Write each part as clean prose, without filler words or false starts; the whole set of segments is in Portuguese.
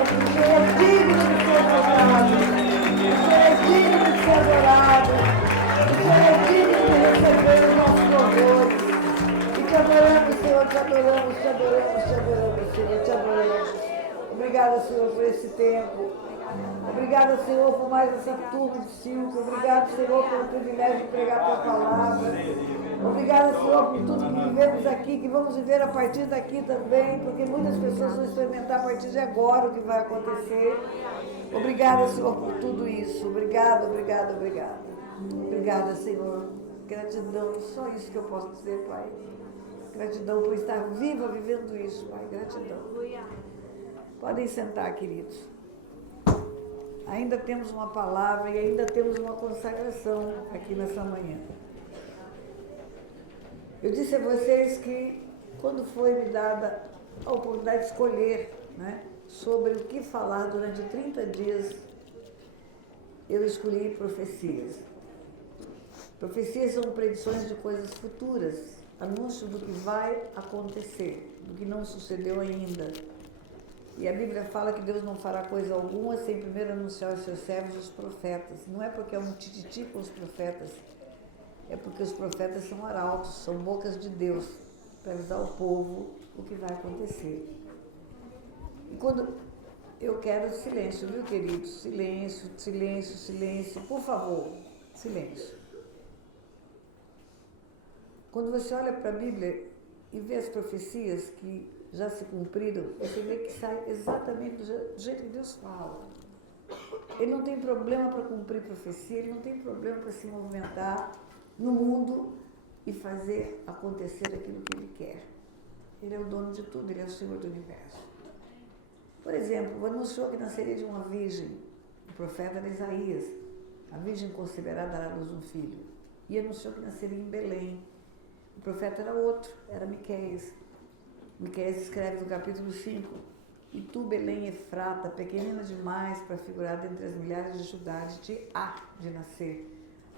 O Senhor é digno de ser adorado. O Senhor é digno de ser adorado. O Senhor é digno de receber os nossos louvores. E te adoramos, Senhor, te adoramos, te adoramos, te adoramos, Senhor, te adoramos. Obrigada, Senhor, por esse tempo. Obrigada, Senhor, por mais essa turma de 5. Obrigado, Senhor, pelo privilégio de pregar a tua palavra. Obrigada, Senhor, por tudo que vivemos aqui, que vamos viver a partir daqui também, porque muitas pessoas vão experimentar a partir de agora o que vai acontecer. Obrigada, Senhor, por tudo isso. Obrigada, obrigada, obrigada. Obrigada, Senhor. Gratidão, só isso que eu posso dizer, Pai. Gratidão por estar viva vivendo isso, Pai. Gratidão. Podem sentar, queridos. Ainda temos uma palavra e ainda temos uma consagração aqui nessa manhã. Eu disse a vocês que quando foi me dada a oportunidade de escolher, né, sobre o que falar durante 30 dias, eu escolhi profecias. Profecias são predições de coisas futuras, anúncio do que vai acontecer, do que não sucedeu ainda. E a Bíblia fala que Deus não fará coisa alguma sem primeiro anunciar aos seus servos, os profetas. Não é porque é um tititi com os profetas, é porque os profetas são arautos, são bocas de Deus, para avisar o povo o que vai acontecer. E quando eu quero silêncio, viu, queridos? Silêncio, silêncio, silêncio, por favor, silêncio. Quando você olha para a Bíblia e vê as profecias que já se cumpriram, você vê que sai exatamente do jeito que Deus fala. Ele não tem problema para cumprir profecia, ele não tem problema para se movimentar no mundo e fazer acontecer aquilo que ele quer. Ele é o dono de tudo, ele é o Senhor do universo. Por exemplo, anunciou que nasceria de uma virgem, o profeta era Isaías. A virgem conceberá, dará à luz um filho. E anunciou que nasceria em Belém. O profeta era outro, era Miqueias. Miqueias escreve no capítulo 5, e tu, Belém Efrata, pequenina demais para figurar dentre as milhares de Judá, de ti há de nascer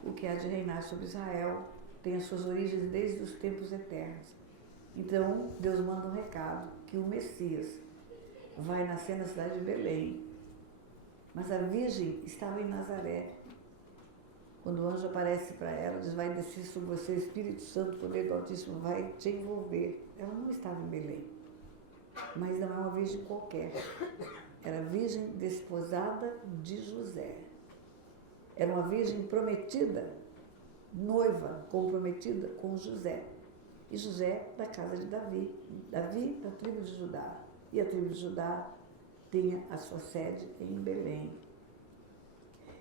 o que há de reinar sobre Israel, tem as suas origens desde os tempos eternos. Então, Deus manda um recado, que o Messias vai nascer na cidade de Belém. Mas a virgem estava em Nazaré. Quando o anjo aparece para ela, diz, vai descer sobre você, Espírito Santo, o poder do Altíssimo vai te envolver. Ela não estava em Belém, mas não é uma virgem qualquer. Era a virgem desposada de José. Era uma virgem prometida, noiva, comprometida com José. E José da casa de Davi. Davi da tribo de Judá. E a tribo de Judá tinha a sua sede em Belém.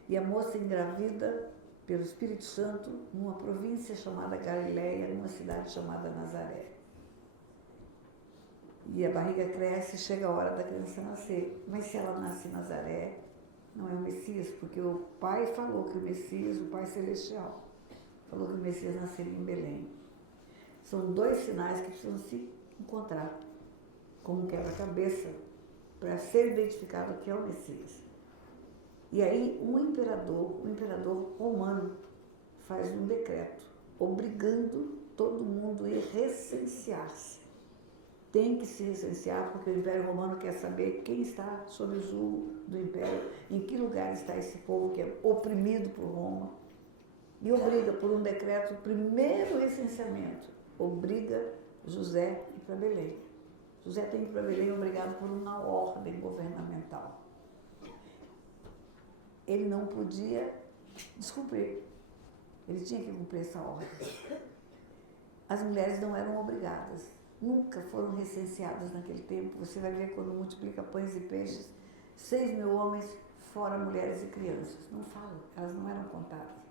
E a moça engravida pelo Espírito Santo numa província chamada Galileia, numa cidade chamada Nazaré. E a barriga cresce e chega a hora da criança nascer. Mas se ela nasce em Nazaré, não é o Messias, porque o pai falou que o Messias, o Pai Celestial, falou que o Messias nasceria em Belém. São dois sinais que precisam se encontrar, como um quebra-cabeça, para ser identificado que é o Messias. E aí o imperador romano, faz um decreto, obrigando todo mundo a ir recensear-se. Tem que se recensear, porque o Império Romano quer saber quem está sob o jugo do Império, em que lugar está esse povo que é oprimido por Roma. E obriga, por um decreto, o primeiro recenseamento, obriga José a ir para Belém. José tem que ir para Belém obrigado por uma ordem governamental. Ele não podia descumprir. Ele tinha que cumprir essa ordem. As mulheres não eram obrigadas. Nunca foram recenseadas naquele tempo. Você vai ver quando multiplica pães e peixes, 6.000 homens, fora mulheres e crianças. Não fala, elas não eram contadas.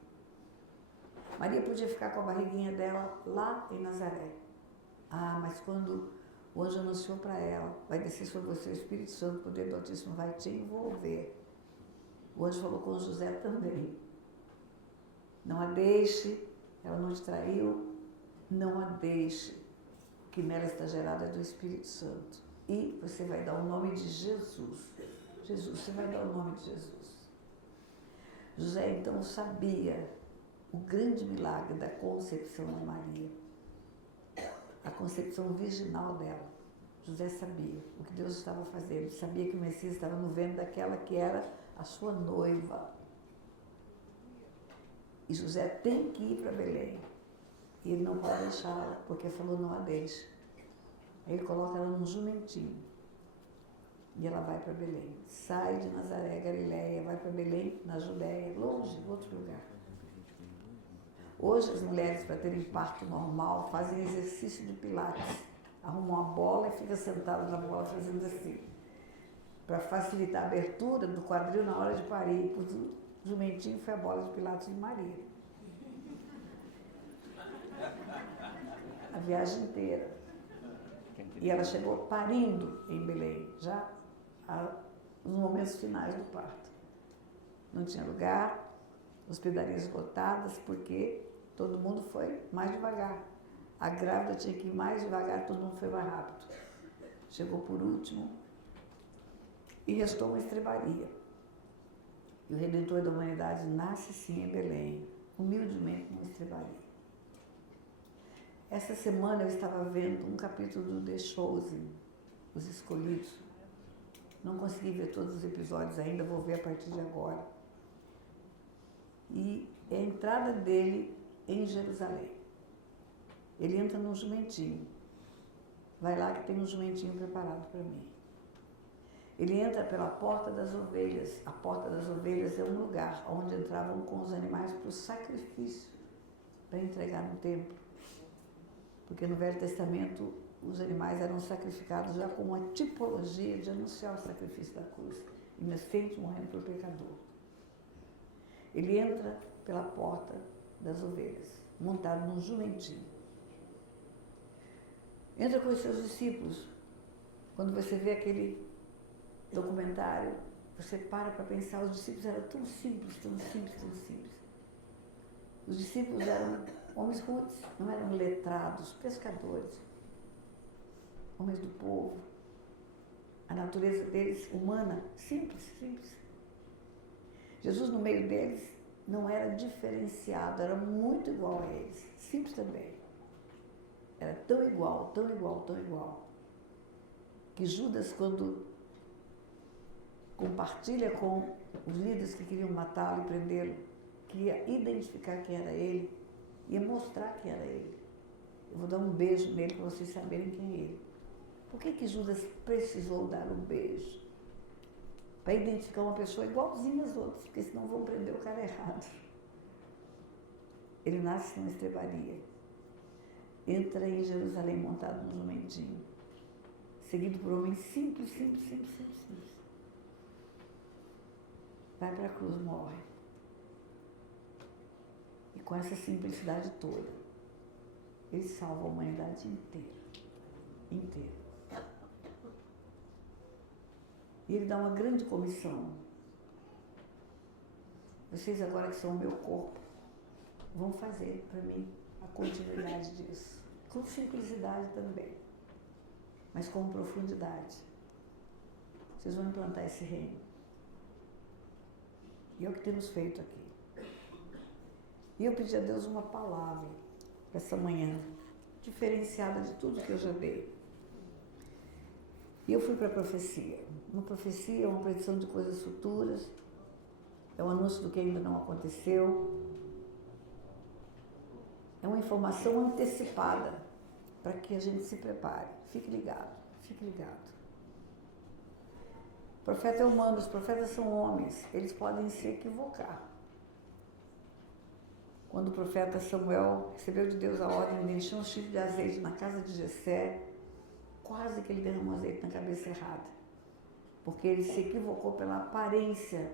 Maria podia ficar com a barriguinha dela lá em Nazaré. Ah, mas quando o anjo anunciou para ela, vai descer sobre você o Espírito Santo, o poder do Altíssimo vai te envolver. O anjo falou com José também. Não a deixe, ela não te traiu, não a deixe, que nela está gerada do Espírito Santo. E você vai dar o nome de Jesus. Jesus, você vai dar o nome de Jesus. José então sabia o grande milagre da concepção de Maria, a concepção virginal dela. José sabia o que Deus estava fazendo, sabia que o Messias estava no ventre daquela que era a sua noiva. E José tem que ir para Belém. E ele não pode deixá-la, porque falou, não a deixe. Aí ele coloca ela num jumentinho. E ela vai para Belém. Sai de Nazaré, Galileia, vai para Belém, na Judéia, longe, outro lugar. Hoje as mulheres, para terem parto normal, fazem exercício de pilates. Arrumam uma bola e ficam sentadas na bola fazendo assim. Para facilitar a abertura do quadril na hora de parir. O jumentinho foi a bola de pilates de Maria. A viagem inteira. E ela chegou parindo em Belém, já nos momentos finais do parto. Não tinha lugar, hospedarias esgotadas, porque todo mundo foi mais devagar. A grávida tinha que ir mais devagar, todo mundo foi mais rápido. Chegou por último e restou uma estrebaria. E o Redentor da humanidade nasce sim em Belém, humildemente numa estrebaria. Essa semana eu estava vendo um capítulo do The Chosen, Os Escolhidos. Não consegui ver todos os episódios ainda, vou ver a partir de agora. E é a entrada dele em Jerusalém. Ele entra num jumentinho. Vai lá que tem um jumentinho preparado para mim. Ele entra pela Porta das Ovelhas. A Porta das Ovelhas é um lugar onde entravam com os animais para o sacrifício, para entregar no templo. Porque no Velho Testamento os animais eram sacrificados já como uma tipologia de anunciar o sacrifício da cruz, inocente morrendo pelo pecador. Ele entra pela Porta das Ovelhas, montado num jumentinho. Entra com os seus discípulos. Quando você vê aquele documentário, você para pensar, os discípulos eram tão simples, tão simples, tão simples. Os discípulos eram homens rudes, não eram letrados, pescadores, homens do povo. A natureza deles, humana, simples, simples. Jesus, no meio deles, não era diferenciado, era muito igual a eles, simples também. Era tão igual, tão igual, tão igual, que Judas, quando compartilha com os líderes que queriam matá-lo e prendê-lo, queria identificar quem era ele, ia mostrar quem era ele. Eu vou dar um beijo nele para vocês saberem quem é ele. Por que Judas precisou dar um beijo? Para identificar uma pessoa igualzinha às outras, porque senão vão prender o cara errado. Ele nasce numa estrebaria. Entra em Jerusalém montado num jumentinho, seguido por homens simples, simples, simples, simples, simples. Vai para a cruz, morre. E com essa simplicidade toda, ele salva a humanidade inteira. Inteira. E ele dá uma grande comissão. Vocês agora que são o meu corpo, vão fazer para mim a continuidade disso. Com simplicidade também, mas com profundidade. Vocês vão implantar esse reino. E é o que temos feito aqui. E eu pedi a Deus uma palavra para essa manhã, diferenciada de tudo que eu já dei. E eu fui para a profecia. Uma profecia é uma predição de coisas futuras, é um anúncio do que ainda não aconteceu, é uma informação antecipada para que a gente se prepare. Fique ligado, fique ligado. O profeta é humano, os profetas são homens, eles podem se equivocar. Quando o profeta Samuel recebeu de Deus a ordem de encher um chifre de azeite na casa de Jessé, quase que ele derramou azeite na cabeça errada, porque ele se equivocou pela aparência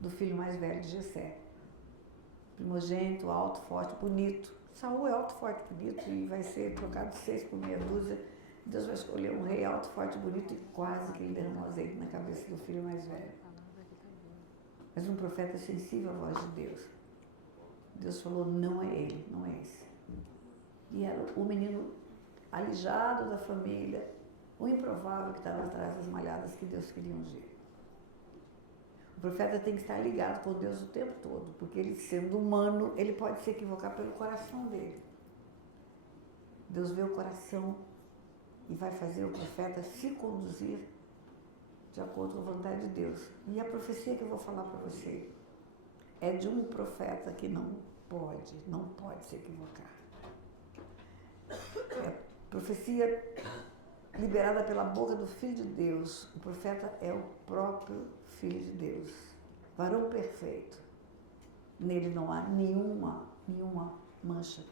do filho mais velho de Jessé. Primogênito, alto, forte, bonito. Saul é alto, forte, bonito e vai ser trocado 6 por meia dúzia. Deus vai escolher um rei alto, forte, bonito e quase que ele derramou azeite na cabeça do filho mais velho. Mas um profeta é sensível à voz de Deus. Deus falou, não é ele, não é esse. E era o menino alijado da família, o improvável que estava atrás das malhadas que Deus queria ungir. O profeta tem que estar ligado com Deus o tempo todo, porque ele, sendo humano, ele pode se equivocar pelo coração dele. Deus vê o coração e vai fazer o profeta se conduzir de acordo com a vontade de Deus. E a profecia que eu vou falar para você é de um profeta que não pode se equivocar. É profecia liberada pela boca do Filho de Deus. O profeta é o próprio Filho de Deus, varão perfeito. Nele não há nenhuma mancha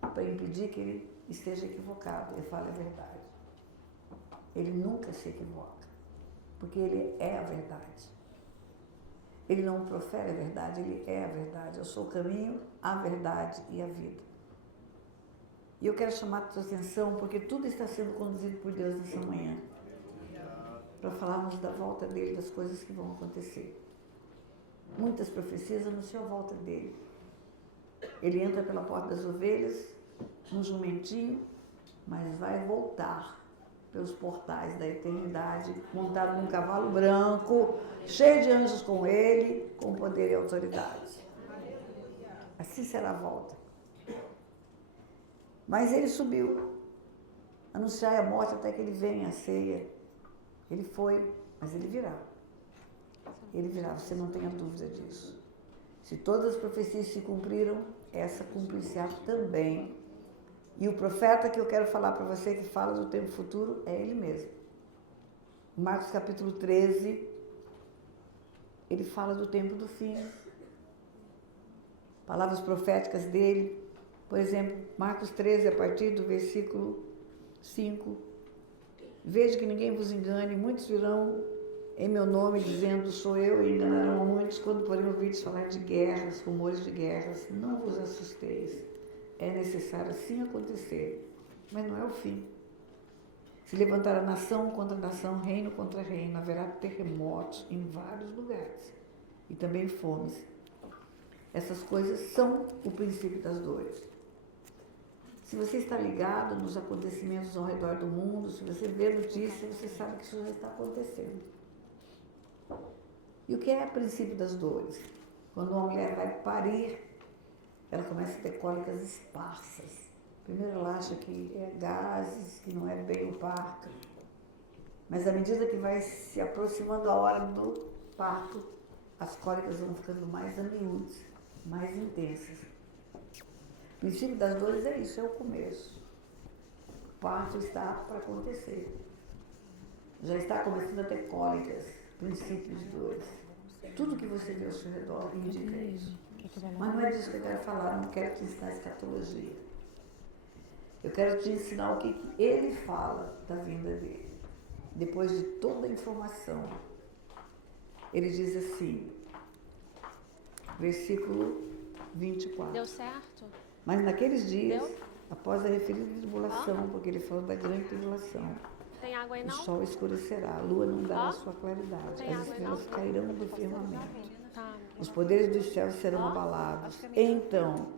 para impedir que ele esteja equivocado. Ele fala a verdade. Ele nunca se equivoca, porque ele é a verdade. Ele não profere a verdade, ele é a verdade. Eu sou o caminho, a verdade e a vida. E eu quero chamar a tua atenção, porque tudo está sendo conduzido por Deus nessa manhã, para falarmos da volta dele, das coisas que vão acontecer. Muitas profecias anunciam a volta dele. Ele entra pela porta das ovelhas, num jumentinho, mas vai voltar pelos portais da eternidade, montado num cavalo branco, cheio de anjos com ele, com poder e autoridade. Assim será a volta. Mas ele subiu, anunciar a morte até que ele venha, a ceia. Ele foi, mas ele virá. Ele virá, você não tenha dúvida disso. Se todas as profecias se cumpriram, essa cumprir-se-á também. E o profeta que eu quero falar para você, que fala do tempo futuro, é ele mesmo. Em Marcos capítulo 13, ele fala do tempo do fim. Palavras proféticas dele. Por exemplo, Marcos 13, a partir do versículo 5. Veja que ninguém vos engane, muitos virão em meu nome, dizendo, sou eu, e enganarão a muitos, quando porém ouvirdes falar de guerras, rumores de guerras, não vos assusteis. É necessário assim acontecer, mas não é o fim. Se levantará nação contra nação, reino contra reino, haverá terremotos em vários lugares, e também fomes. Essas coisas são o princípio das dores. Se você está ligado nos acontecimentos ao redor do mundo, se você vê notícias, você sabe que isso já está acontecendo. E o que é o princípio das dores? Quando uma mulher vai parir, ela começa a ter cólicas esparsas. Primeiro ela acha que é gases, que não é bem o parto. Mas à medida que vai se aproximando a hora do parto, as cólicas vão ficando mais a miúdos, mais intensas. O princípio das dores é isso, é o começo. O parto está para acontecer. Já está começando a ter cólicas, princípios de dores. Tudo que você vê ao seu redor indica isso. Mas não é disso que eu quero falar, não quero te ensinar escatologia. Eu quero te ensinar o que ele fala da vinda dele. Depois de toda a informação, ele diz assim, versículo 24. Deu certo? Mas naqueles dias, após a referida tribulação, porque ele falou da grande tribulação, tem água aí, não? o sol escurecerá, a lua não dará sua claridade, as estrelas cairão do firmamento. Tá. Os poderes dos céus serão abalados. Então,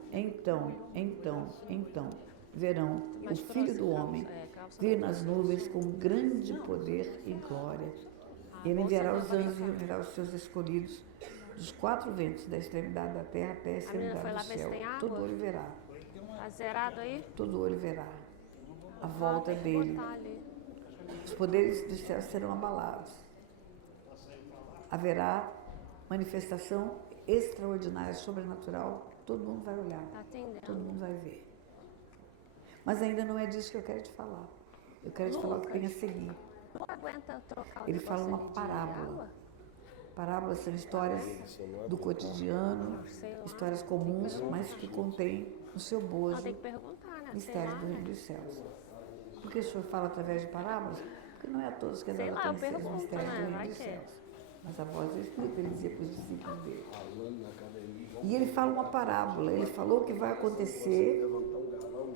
verão o Filho do Homem vir nas nuvens com grande poder e glória. Ele enviará os anjos e reunirá os seus escolhidos dos quatro ventos, da extremidade da terra até a extremidade do céu. Todo olho verá. Tá zerado aí? Todo olho verá a volta dele. Os poderes dos céus serão abalados. Haverá manifestação extraordinária, sobrenatural. Todo mundo vai olhar. Todo mundo vai ver. Mas ainda não é disso que eu quero te falar. Eu quero te falar o que tem a seguir. Não aguenta trocar o Ele fala uma negócio ali de parábola. água? Parábolas são histórias do cotidiano, histórias comuns, mas que contêm no seu bojo Tem que perguntar, né? mistérios do reino dos céus. Por que o senhor fala através de parábolas? Porque não é a todos que é dado a conhecer os mistérios do reino dos céus. Mas a voz do Espírito, ele dizia para os discípulos dele. E ele fala uma parábola, ele falou o que vai acontecer,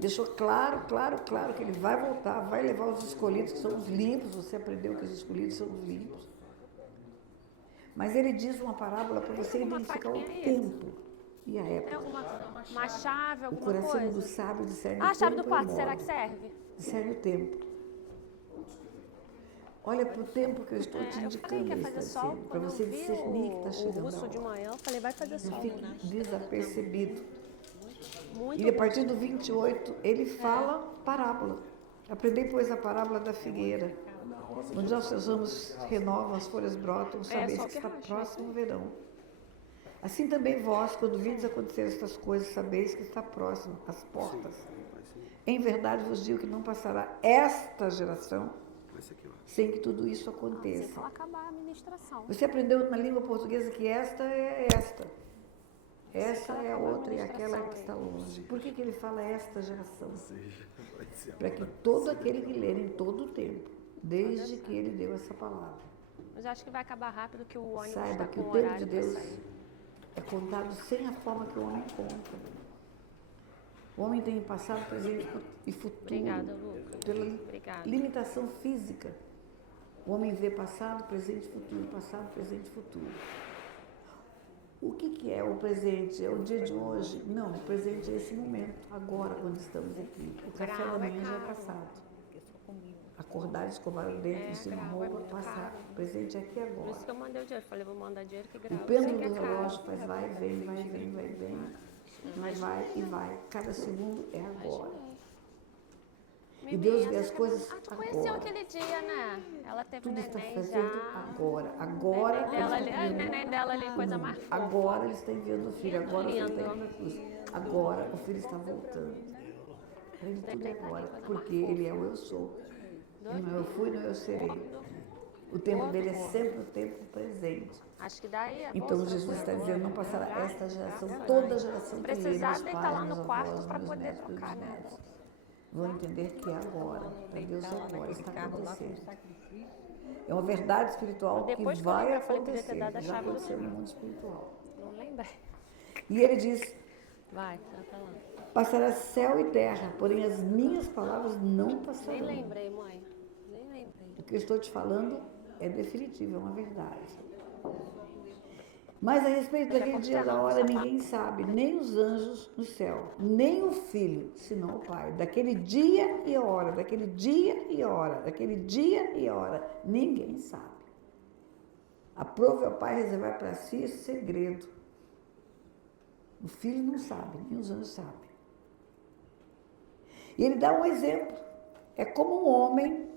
deixou claro que ele vai voltar, vai levar os escolhidos, que são os limpos, você aprendeu que os escolhidos são os limpos. Mas ele diz uma parábola para você identificar o tempo e a época. Uma chave, alguma coisa? O coração do sábio discerne o tempo. A chave do quarto, será que serve? Discerne o tempo. Olha para o tempo que eu estou te indicando, para você discernir que está chegando. O russo de manhã, eu falei, vai fazer sol. Não fique desapercebido. Muito E a partir do 28, ele fala parábola. Aprendei, pois, a parábola da figueira, onde aos seus ramos renovam, as folhas brotam, sabeis só que que está racha. próximo o verão. Assim também vós, quando vides acontecer estas coisas, sabeis que está próximo às portas. Em verdade vos digo que não passará esta geração sem que tudo isso Assim aconteça. que ela acabar a ministração. Você aprendeu na língua portuguesa que esta é esta. Essa é a outra e aquela que está longe. Por que ele fala esta geração? Para que todo aquele que ler em todo o tempo, desde que ele deu essa palavra, Mas eu acho que vai acabar rápido que o ônibus saiba está que com o o tempo horário de para Deus sair. é contado sem a forma que o homem conta. O homem tem passado, presente e futuro. Obrigada, Lucas. Pela Obrigada. limitação física. O homem vê passado, presente e futuro, passado, presente e futuro. O que é o presente? É o dia de hoje? Não, o presente é esse momento, agora, quando estamos aqui. O café da manhã já é passado. Acordar, escovar o dente, vestir uma roupa, passar. O presente é aqui Por agora. isso que eu mandei o dinheiro. Falei, vou mandar dinheiro que O grava. pêndulo do relógio faz vai e vem, vai e vem, vai e vem. Mas vai e vai. Cada segundo é agora. E Deus vê as coisas tu conheceu agora. aquele dia, né? Ela teve Tudo está neném fazendo já. agora. Agora, Neném dela ali, ele está a neném dela ali, coisa mais fofa. agora ele está enviando o filho. Agora o filho está Lindo. indo na cruz. Agora o filho está voltando. Para ele tudo é agora. Porque ele é o eu sou. Ele não é eu fui, não é eu serei. O tempo dele é sempre o tempo presente. Acho que daí é Então Jesus está dizendo, não passará esta geração, toda a geração que lê, precisar meus deitar lá pais, no meus quarto avós, para meus poder netos, trocar, meus né? netos, vão entender que é agora, para Deus é agora, está acontecendo. É uma verdade espiritual que Depois que eu vai lembrei, eu falei, podia ter acontecer, dado a já chave do aconteceu no mundo espiritual. Não lembrei. E ele diz, Vai, canta lá. passará céu e terra, porém as minhas palavras não Nem passarão. lembrei, mãe. Nem lembrei. O que eu estou te falando é definitivo, é uma verdade. Mas a respeito daquele dia da hora ninguém sabe, nem os anjos no céu, nem o Filho, senão o Pai. Daquele dia e hora, daquele dia e hora, daquele dia e hora, ninguém sabe. Aprove ao Pai reservar para si esse segredo. O Filho não sabe, nem os anjos sabem. E ele dá um exemplo. É como um homem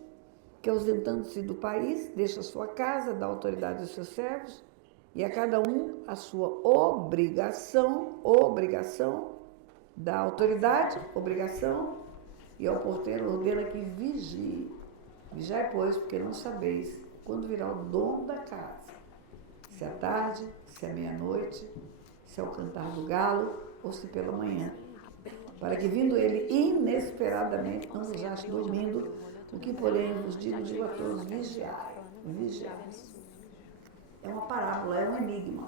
que, ausentando-se do país, deixa a sua casa, dá autoridade aos seus servos, e a cada um a sua obrigação, dá autoridade, obrigação, e ao porteiro ordena que vigie. Vigiai, pois, porque não sabeis quando virá o dono da casa, se é tarde, se é meia-noite, se é o cantar do galo, ou se pela manhã, para que vindo ele inesperadamente não vos ache dormindo, o que porém vos digo a todos, vigiai, vigiai. É uma parábola, é um enigma.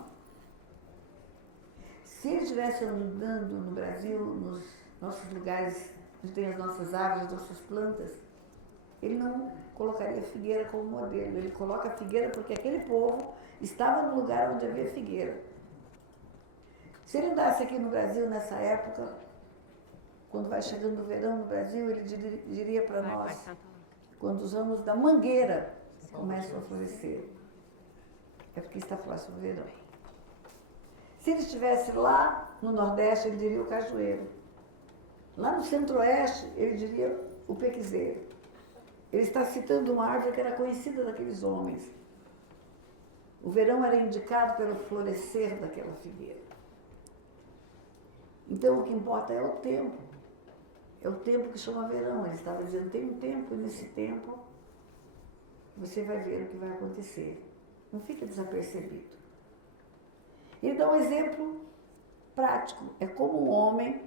Se ele estivesse andando no Brasil, nos nossos lugares onde tem as nossas árvores, as nossas plantas, ele não colocaria a figueira como modelo. Ele coloca a figueira porque aquele povo estava no lugar onde havia figueira. Se ele andasse aqui no Brasil nessa época, quando vai chegando o verão no Brasil, ele diria para nós, quando os ramos da mangueira começam a florescer, é porque está próximo do verão. Se ele estivesse lá no Nordeste, ele diria o cajueiro. Lá no Centro-Oeste, ele diria o pequizeiro. Ele está citando uma árvore que era conhecida daqueles homens. O verão era indicado pelo florescer daquela figueira. Então, o que importa é o tempo. É o tempo que chama verão. Ele estava dizendo, tem um tempo, e nesse tempo você vai ver o que vai acontecer. Não fica desapercebido. Ele dá um exemplo prático. É como um homem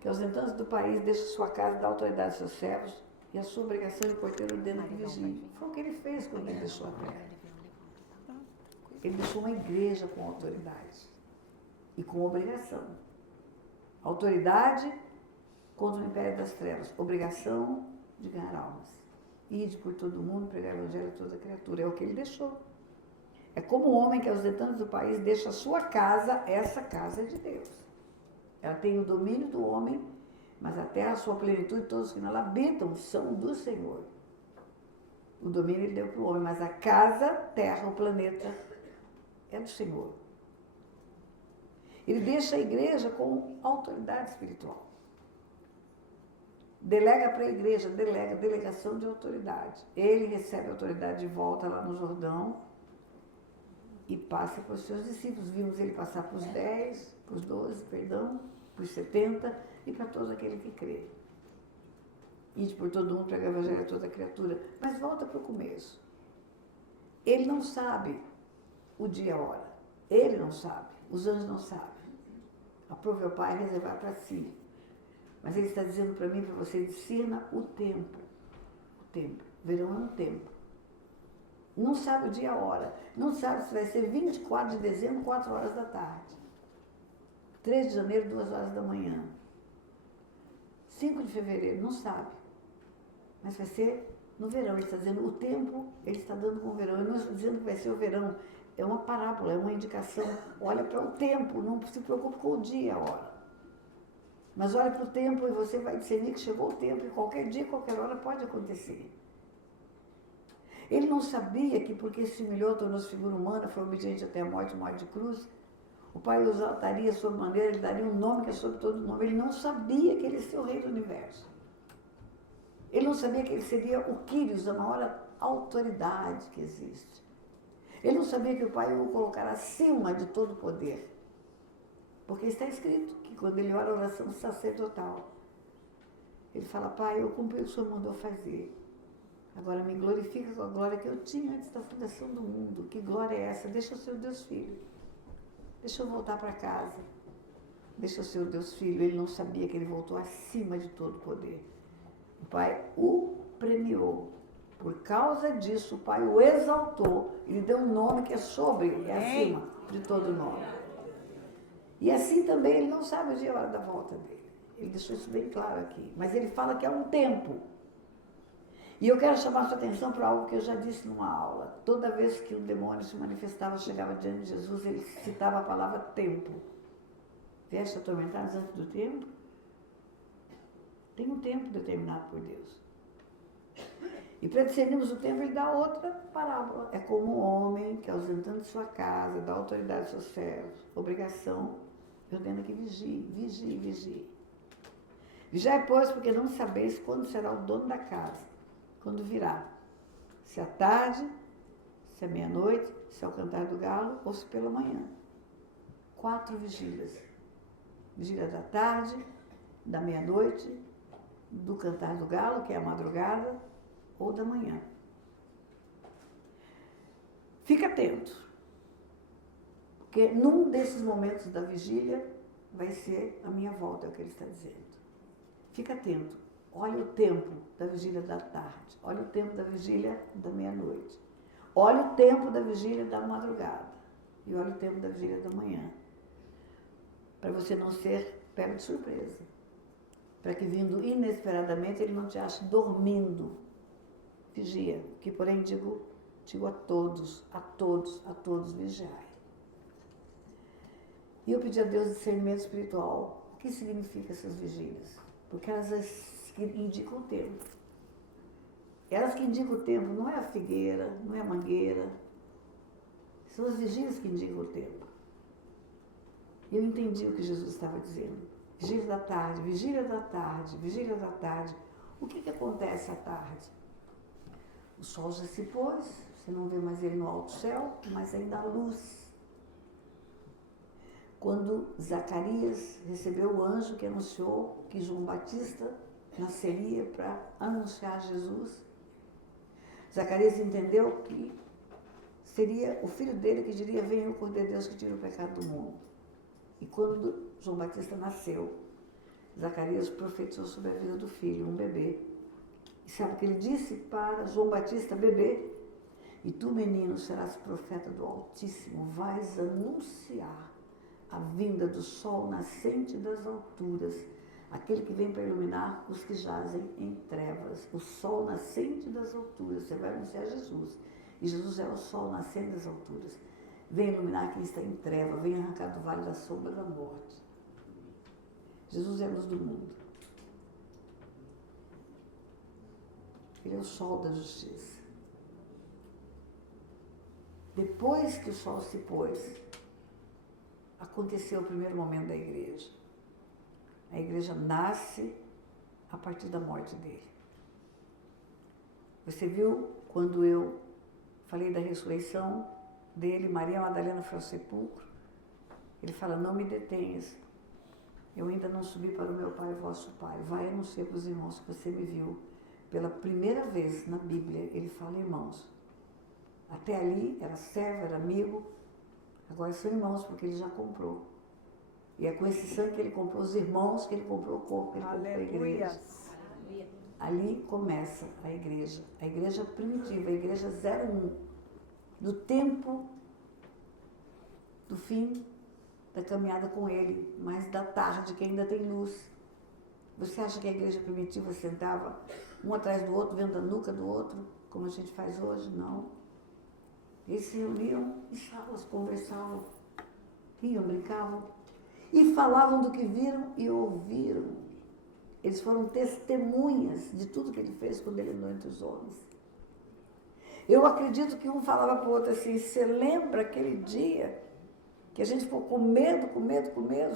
que, ausentando-se do país, deixa sua casa, dá autoridade aos seus servos, e a sua obrigação de porteiro ordena que vigie. Foi o que ele fez quando ele deixou a terra. Ele deixou uma igreja com autoridade e com obrigação. Autoridade contra o império das trevas. Obrigação de ganhar almas. Ide por todo mundo, pregar o evangelho a toda criatura. É o que ele deixou. É como um homem que, ausentando do país, deixa a sua casa, essa casa é de Deus. Ela tem o domínio do homem, mas a terra, a sua plenitude, todos que nela habitam, são do Senhor. O domínio ele deu para o homem, mas a casa, terra, o planeta, é do Senhor. Ele deixa a igreja com autoridade espiritual. delega para a igreja, delegação de autoridade. Ele recebe a autoridade de volta lá no Jordão e passa para os seus discípulos. Vimos ele passar para os 10, para os 12, perdão, para os 70 e para todo aquele que crê. Ide por todo mundo, pregar o evangelho a toda criatura. Mas volta para o começo. Ele não sabe o dia e a hora. Ele não sabe. Os anjos não sabem. Aprove ao Pai reservar para si. Mas ele está dizendo para mim, para você, discerna o tempo. O tempo. Verão é um tempo. Não sabe o dia e a hora. Não sabe se vai ser 24 de dezembro, 4 horas da tarde. 3 de janeiro, 2 horas da manhã. 5 de fevereiro, não sabe. Mas vai ser no verão. Ele está dizendo o tempo, ele está dando com o verão. Eu não estou dizendo que vai ser o verão. É uma parábola, é uma indicação. Olha para o tempo, não se preocupe com o dia e a hora. Mas olha para o tempo e você vai discernir que chegou o tempo e qualquer dia, qualquer hora pode acontecer. Ele não sabia que porque se humilhou, tornou-se figura humana, foi obediente até a morte de cruz, o Pai o exaltaria sob maneira, ele daria um nome que é sobre todo nome. Ele não sabia que ele seria o rei do universo. Ele não sabia que ele seria o Kyrios, a maior autoridade que existe. Ele não sabia que o Pai o colocar acima de todo poder. Porque está escrito que quando ele ora a oração sacerdotal, ele fala, Pai, eu cumpri o que o Senhor mandou fazer. Agora me glorifica com a glória que eu tinha antes da fundação do mundo. Que glória é essa? Deixa o seu Deus Filho. Deixa eu voltar para casa. Deixa o seu Deus Filho. Ele não sabia que ele voltou acima de todo poder. O Pai o premiou. Por causa disso, o Pai o exaltou. Ele deu um nome que é sobre, é acima de todo nome. E assim também ele não sabe o dia e a hora da volta dele. Ele deixou isso bem claro aqui. Mas ele fala que é um tempo. E eu quero chamar a sua atenção para algo que eu já disse numa aula. Toda vez que o demônio se manifestava, chegava diante de Jesus, ele citava a palavra tempo. Vieste atormentados antes do tempo? Tem um tempo determinado por Deus. E para discernirmos o tempo, ele dá outra parábola. É como um homem que, ausentando de sua casa, dá autoridade aos seus servos, obrigação, e ordena que vigie, vigie, vigie. Vigiai, pois, porque não sabeis quando será o dono da casa, quando virá. Se à tarde, se à meia-noite, se ao cantar do galo, ou se pela manhã. 4 vigílias. Vigília da tarde, da meia-noite, do cantar do galo, que é a madrugada, ou da manhã. Fica atento, porque num desses momentos da vigília vai ser a minha volta, é o que ele está dizendo. Fica atento, olha o tempo da vigília da tarde, olha o tempo da vigília da meia-noite, olha o tempo da vigília da madrugada e olha o tempo da vigília da manhã, para você não ser pego de surpresa, para que vindo inesperadamente ele não te ache dormindo. Vigia, que porém digo a todos, vigiai. E eu pedi a Deus discernimento espiritual. O que significa essas vigílias? Porque elas indicam o tempo. Elas que indicam o tempo não é a figueira, não é a mangueira. São as vigílias que indicam o tempo. E eu entendi o que Jesus estava dizendo. Vigília da tarde, vigília da tarde, vigília da tarde. O que acontece à tarde? O sol já se pôs, você não vê mais ele no alto céu, mas ainda há luz. Quando Zacarias recebeu o anjo que anunciou que João Batista nasceria para anunciar Jesus, Zacarias entendeu que seria o filho dele que diria, venha o Cordeiro de Deus que tira o pecado do mundo. E quando João Batista nasceu, Zacarias profetizou sobre a vida do filho, um bebê. E sabe o que ele disse para João Batista, bebê? E tu, menino, serás profeta do Altíssimo, vais anunciar a vinda do sol nascente das alturas, aquele que vem para iluminar os que jazem em trevas. O sol nascente das alturas, você vai anunciar Jesus. E Jesus é o sol nascente das alturas. Vem iluminar quem está em treva, vem arrancar do vale da sombra da morte. Jesus é a luz do mundo. Ele é o sol da justiça. Depois que o sol se pôs, aconteceu o primeiro momento da igreja. A igreja nasce a partir da morte dele. Você viu quando eu falei da ressurreição dele, Maria Madalena foi ao sepulcro, ele fala, não me detenhas, eu ainda não subi para o meu Pai e vosso Pai, vai anunciar para os irmãos que você me viu. Pela primeira vez na Bíblia, ele fala irmãos. Até ali era servo, era amigo, agora são irmãos, porque ele já comprou. E é com esse sangue que ele comprou os irmãos, que ele comprou o corpo, que ele comprou a igreja. Ali começa a igreja primitiva, a igreja 01, do tempo do fim da caminhada com ele, mas da tarde, que ainda tem luz. Você acha que a igreja primitiva sentava um atrás do outro, vendo a nuca do outro, como a gente faz hoje? Não. Eles se reuniam em salas, conversavam, riam, brincavam e falavam do que viram e ouviram. Eles foram testemunhas de tudo que ele fez quando ele andou entre os homens. Eu acredito que um falava para o outro assim, você lembra aquele dia que a gente ficou com medo,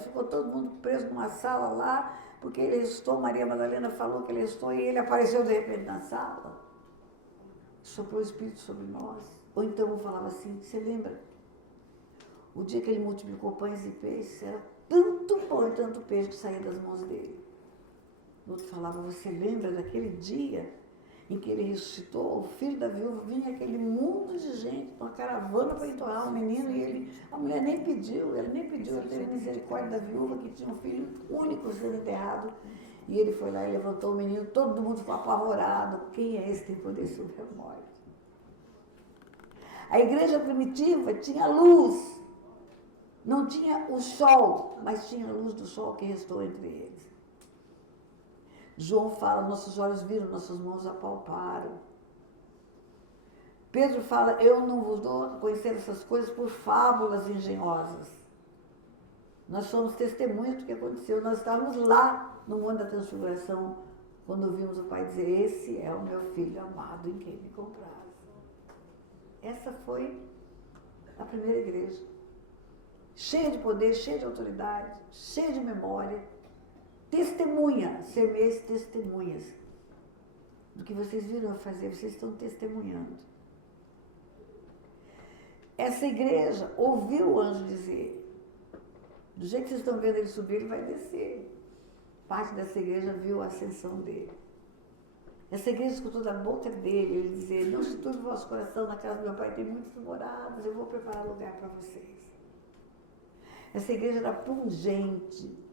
ficou todo mundo preso numa sala lá, porque ele ressuscitou, Maria Madalena falou que ele ressuscitou e ele apareceu de repente na sala, soprou o Espírito sobre nós. Ou então um falava assim, você lembra? O dia que ele multiplicou pães e peixes, era tanto pão e tanto peixe que saía das mãos dele. O outro falava, você lembra daquele dia em que ele ressuscitou, o filho da viúva, vinha aquele mundo de gente, uma caravana para enterrar o menino, e a mulher nem pediu, ele teve misericórdia da viúva que tinha um filho único sendo enterrado, e ele foi lá e levantou o menino, todo mundo ficou apavorado, quem é esse que tem poder sobre a morte? A igreja primitiva tinha luz, não tinha o sol, mas tinha a luz do sol que restou entre eles. João fala, nossos olhos viram, nossas mãos apalparam. Pedro fala, eu não vos dou a conhecer essas coisas por fábulas engenhosas. Nós somos testemunhas do que aconteceu. Nós estávamos lá no Monte da Transfiguração, quando ouvimos o Pai dizer, esse é o meu Filho amado em quem me compraz. Essa foi a primeira igreja. Cheia de poder, cheia de autoridade, cheia de memória. Testemunha, semeis testemunhas do que vocês viram fazer, vocês estão testemunhando. Essa igreja ouviu o anjo dizer, do jeito que vocês estão vendo ele subir, ele vai descer. Parte dessa igreja viu a ascensão dele. Essa igreja escutou da boca dele, ele dizer, não se turbe o vosso coração, na casa do meu pai tem muitas moradas, eu vou preparar lugar para vocês. Essa igreja era pungente.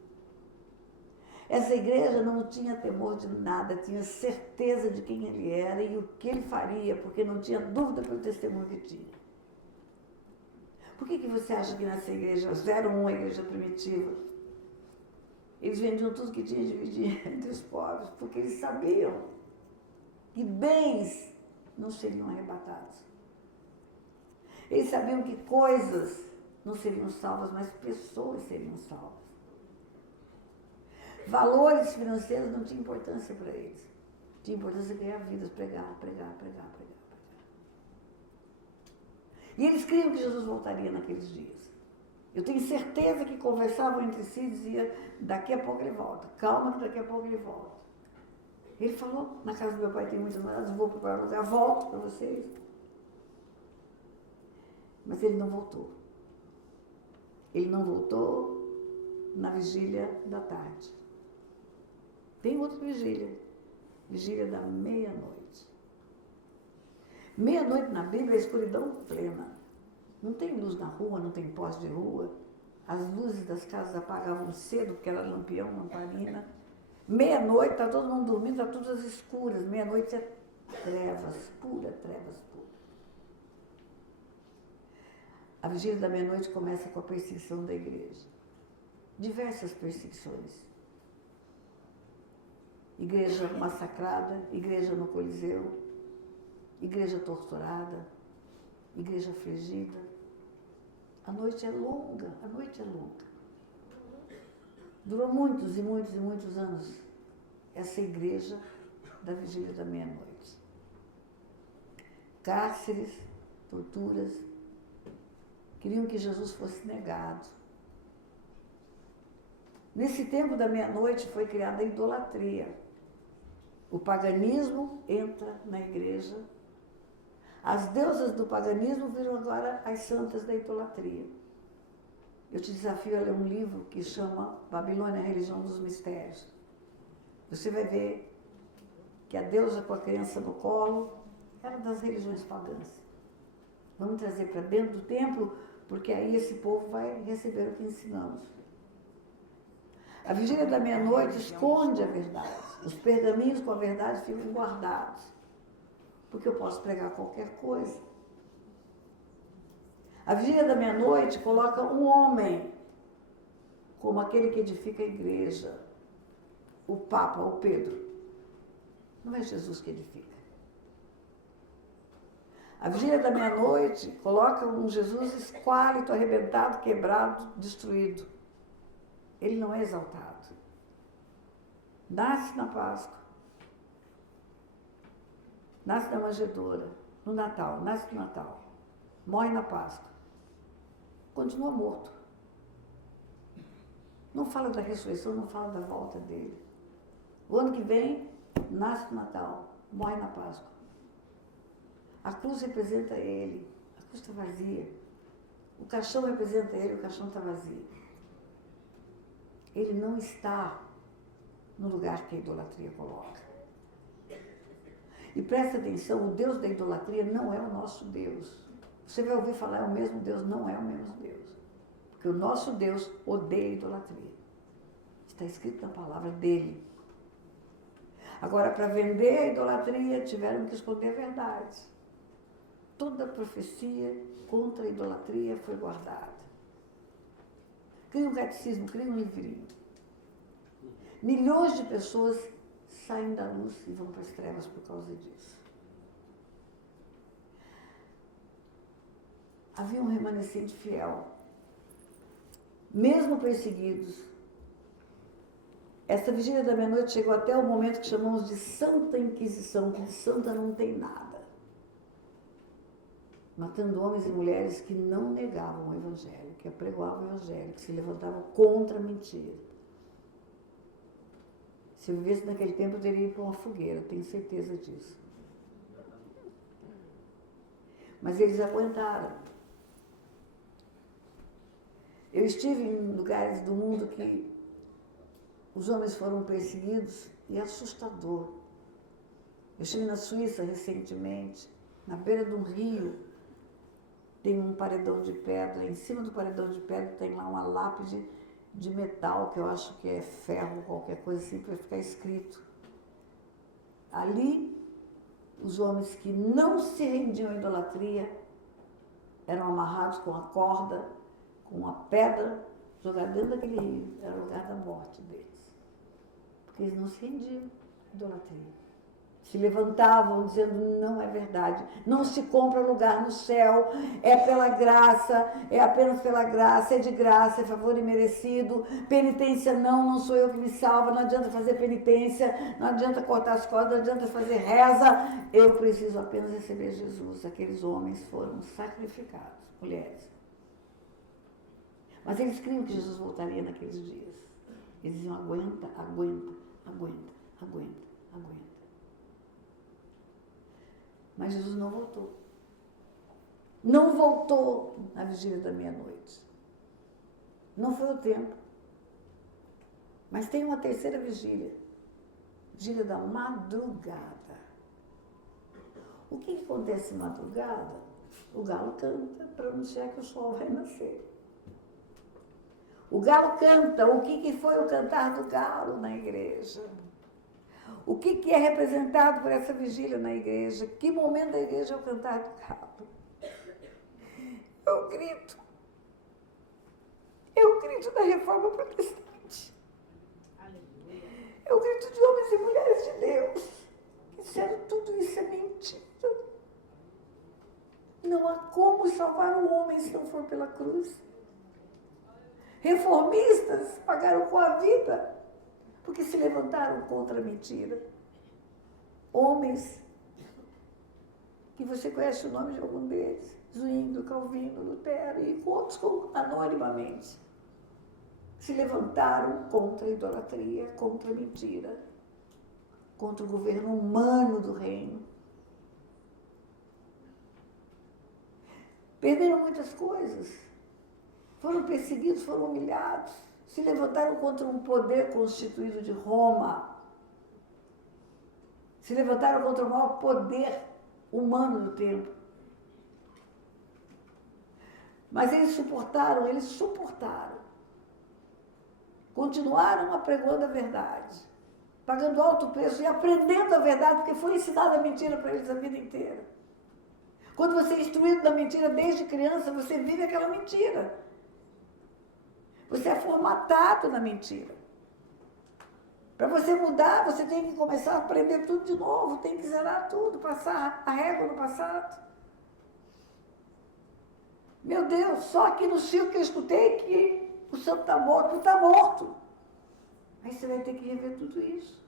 Essa igreja não tinha temor de nada, tinha certeza de quem ele era e o que ele faria, porque não tinha dúvida pelo testemunho que tinha. Por que você acha que nessa igreja 01, a igreja primitiva, eles vendiam tudo que tinha e dividiam entre os pobres? Porque eles sabiam que bens não seriam arrebatados. Eles sabiam que coisas não seriam salvas, mas pessoas seriam salvas. Valores financeiros não tinham importância para eles. Tinha importância ganhar vidas, pregar. E eles criam que Jesus voltaria naqueles dias. Eu tenho certeza que conversavam entre si e diziam, daqui a pouco ele volta, calma que daqui a pouco ele volta. Ele falou, na casa do meu pai tem muitas moradas, vou preparar um lugar, volto para vocês. Mas ele não voltou. Ele não voltou na vigília da tarde. Tem outra vigília, vigília da meia-noite. Meia-noite na Bíblia é escuridão plena. Não tem luz na rua, não tem poste de rua. As luzes das casas apagavam cedo, porque era lampião, lamparina. Meia-noite, está todo mundo dormindo, está todas escuras. Meia-noite é trevas puras. A vigília da meia-noite começa com a perseguição da igreja. Diversas perseguições. Igreja massacrada, igreja no Coliseu, igreja torturada, igreja afligida. A noite é longa. Durou muitos anos essa igreja da vigília da meia-noite. Cárceres, torturas, queriam que Jesus fosse negado. Nesse tempo da meia-noite foi criada a idolatria. O paganismo entra na igreja. As deusas do paganismo viram agora as santas da idolatria. Eu te desafio a ler um livro que chama Babilônia, a Religião dos Mistérios. Você vai ver que a deusa com a criança no colo era das religiões pagãs. Vamos trazer para dentro do templo, porque aí esse povo vai receber o que ensinamos. A vigília da meia-noite esconde a verdade. Os pergaminhos com a verdade ficam guardados, porque eu posso pregar qualquer coisa. A vigília da meia-noite coloca um homem como aquele que edifica a igreja, o Papa, o Pedro. Não é Jesus que edifica. A vigília da meia-noite coloca um Jesus esquálito, arrebentado, quebrado, destruído. Ele não é exaltado. Nasce na Páscoa. Nasce na manjedoura, no Natal, nasce no Natal. Morre na Páscoa. Continua morto. Não fala da ressurreição, não fala da volta dele. O ano que vem, nasce no Natal, morre na Páscoa. A cruz representa ele, a cruz está vazia. O caixão representa ele, o caixão está vazio. Ele não está no lugar que a idolatria coloca. E presta atenção, o Deus da idolatria não é o nosso Deus. Você vai ouvir falar, é o mesmo Deus, não é o mesmo Deus. Porque o nosso Deus odeia a idolatria. Está escrito na palavra dele. Agora, para vender a idolatria, tiveram que esconder a verdade. Toda a profecia contra a idolatria foi guardada. Cria um catecismo, cria um livrinho. Milhões de pessoas saem da luz e vão para as trevas por causa disso. Havia um remanescente fiel. Mesmo perseguidos, essa vigília da meia-noite chegou até o momento que chamamos de Santa Inquisição, que de santa não tem nada. Matando homens e mulheres que não negavam o Evangelho, que apregoavam o Evangelho, que se levantavam contra a mentira. Se eu vivesse naquele tempo, eu teria ido para uma fogueira, tenho certeza disso. Mas eles aguentaram. Eu estive em lugares do mundo que os homens foram perseguidos e é assustador. Eu estive na Suíça recentemente, na beira de um rio, tem um paredão de pedra, em cima do paredão de pedra tem lá uma lápide de metal, que eu acho que é ferro, qualquer coisa assim, para ficar escrito. Ali, os homens que não se rendiam à idolatria eram amarrados com a corda, com uma pedra, jogados dentro daquele rio. Era o lugar da morte deles. Porque eles não se rendiam à idolatria. Se levantavam dizendo, não é verdade, não se compra lugar no céu, é pela graça, é apenas pela graça, é de graça, é favor imerecido, penitência não sou eu que me salva, não adianta fazer penitência, não adianta cortar as cordas, não adianta fazer reza, eu preciso apenas receber Jesus. Aqueles homens foram sacrificados, mulheres. Mas eles criam que Jesus voltaria naqueles dias. Eles diziam, aguenta, aguenta, aguenta, aguenta, aguenta. Mas Jesus não voltou. Não voltou na vigília da meia-noite. Não foi o tempo. Mas tem uma terceira vigília. Vigília da madrugada. O que acontece na madrugada? O galo canta para anunciar que o sol vai nascer. O galo canta. O que foi o cantar do galo na igreja? O que é representado por essa vigília na igreja? Que momento da igreja é o cantar do galo? É o grito. É o grito da reforma protestante. É o grito de homens e mulheres de Deus que disseram tudo isso é mentira. Não há como salvar o homem se não for pela cruz. Reformistas pagaram com a vida porque se levantaram contra a mentira. Homens, que você conhece o nome de algum deles, Zwinglio, Calvino, Lutero e outros anonimamente, se levantaram contra a idolatria, contra a mentira. contra o governo humano do reino. Perderam muitas coisas. Foram perseguidos, foram humilhados. Se levantaram contra um poder constituído de Roma. Se levantaram contra o maior poder humano do tempo. Mas eles suportaram. Continuaram apregoando a verdade, pagando alto preço e aprendendo a verdade, porque foi ensinada a mentira para eles a vida inteira. Quando você é instruído da mentira desde criança, você vive aquela mentira. Você é formatado na mentira. Para você mudar, você tem que começar a aprender tudo de novo, tem que zerar tudo, passar a régua no passado. Meu Deus, só aqui no circo que eu escutei que o santo está morto. Não está morto. Aí você vai ter que rever tudo isso.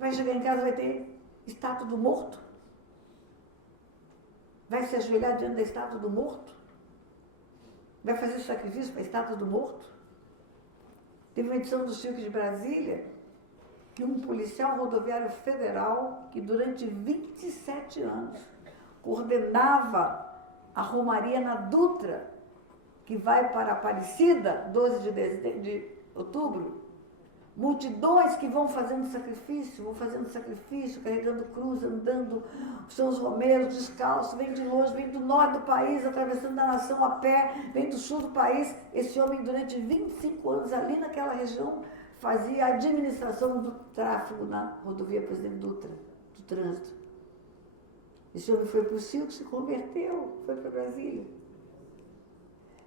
Vai chegar em casa, vai ter estátua do morto. Vai se ajoelhar diante da estátua do morto. Vai fazer sacrifício para a estátua do morto. Teve uma edição do Circo de Brasília que um policial rodoviário federal, que durante 27 anos coordenava a romaria na Dutra, que vai para Aparecida, 12 de outubro, multidões que vão fazendo sacrifício, carregando cruz, andando, são os romeiros descalços, vem de longe, vem do norte do país, atravessando a nação a pé, vem do sul do país. Esse homem, durante 25 anos, ali naquela região, fazia a administração do tráfego na rodovia Presidente Dutra, do trânsito. Esse homem foi para o circo, se converteu, foi para Brasília.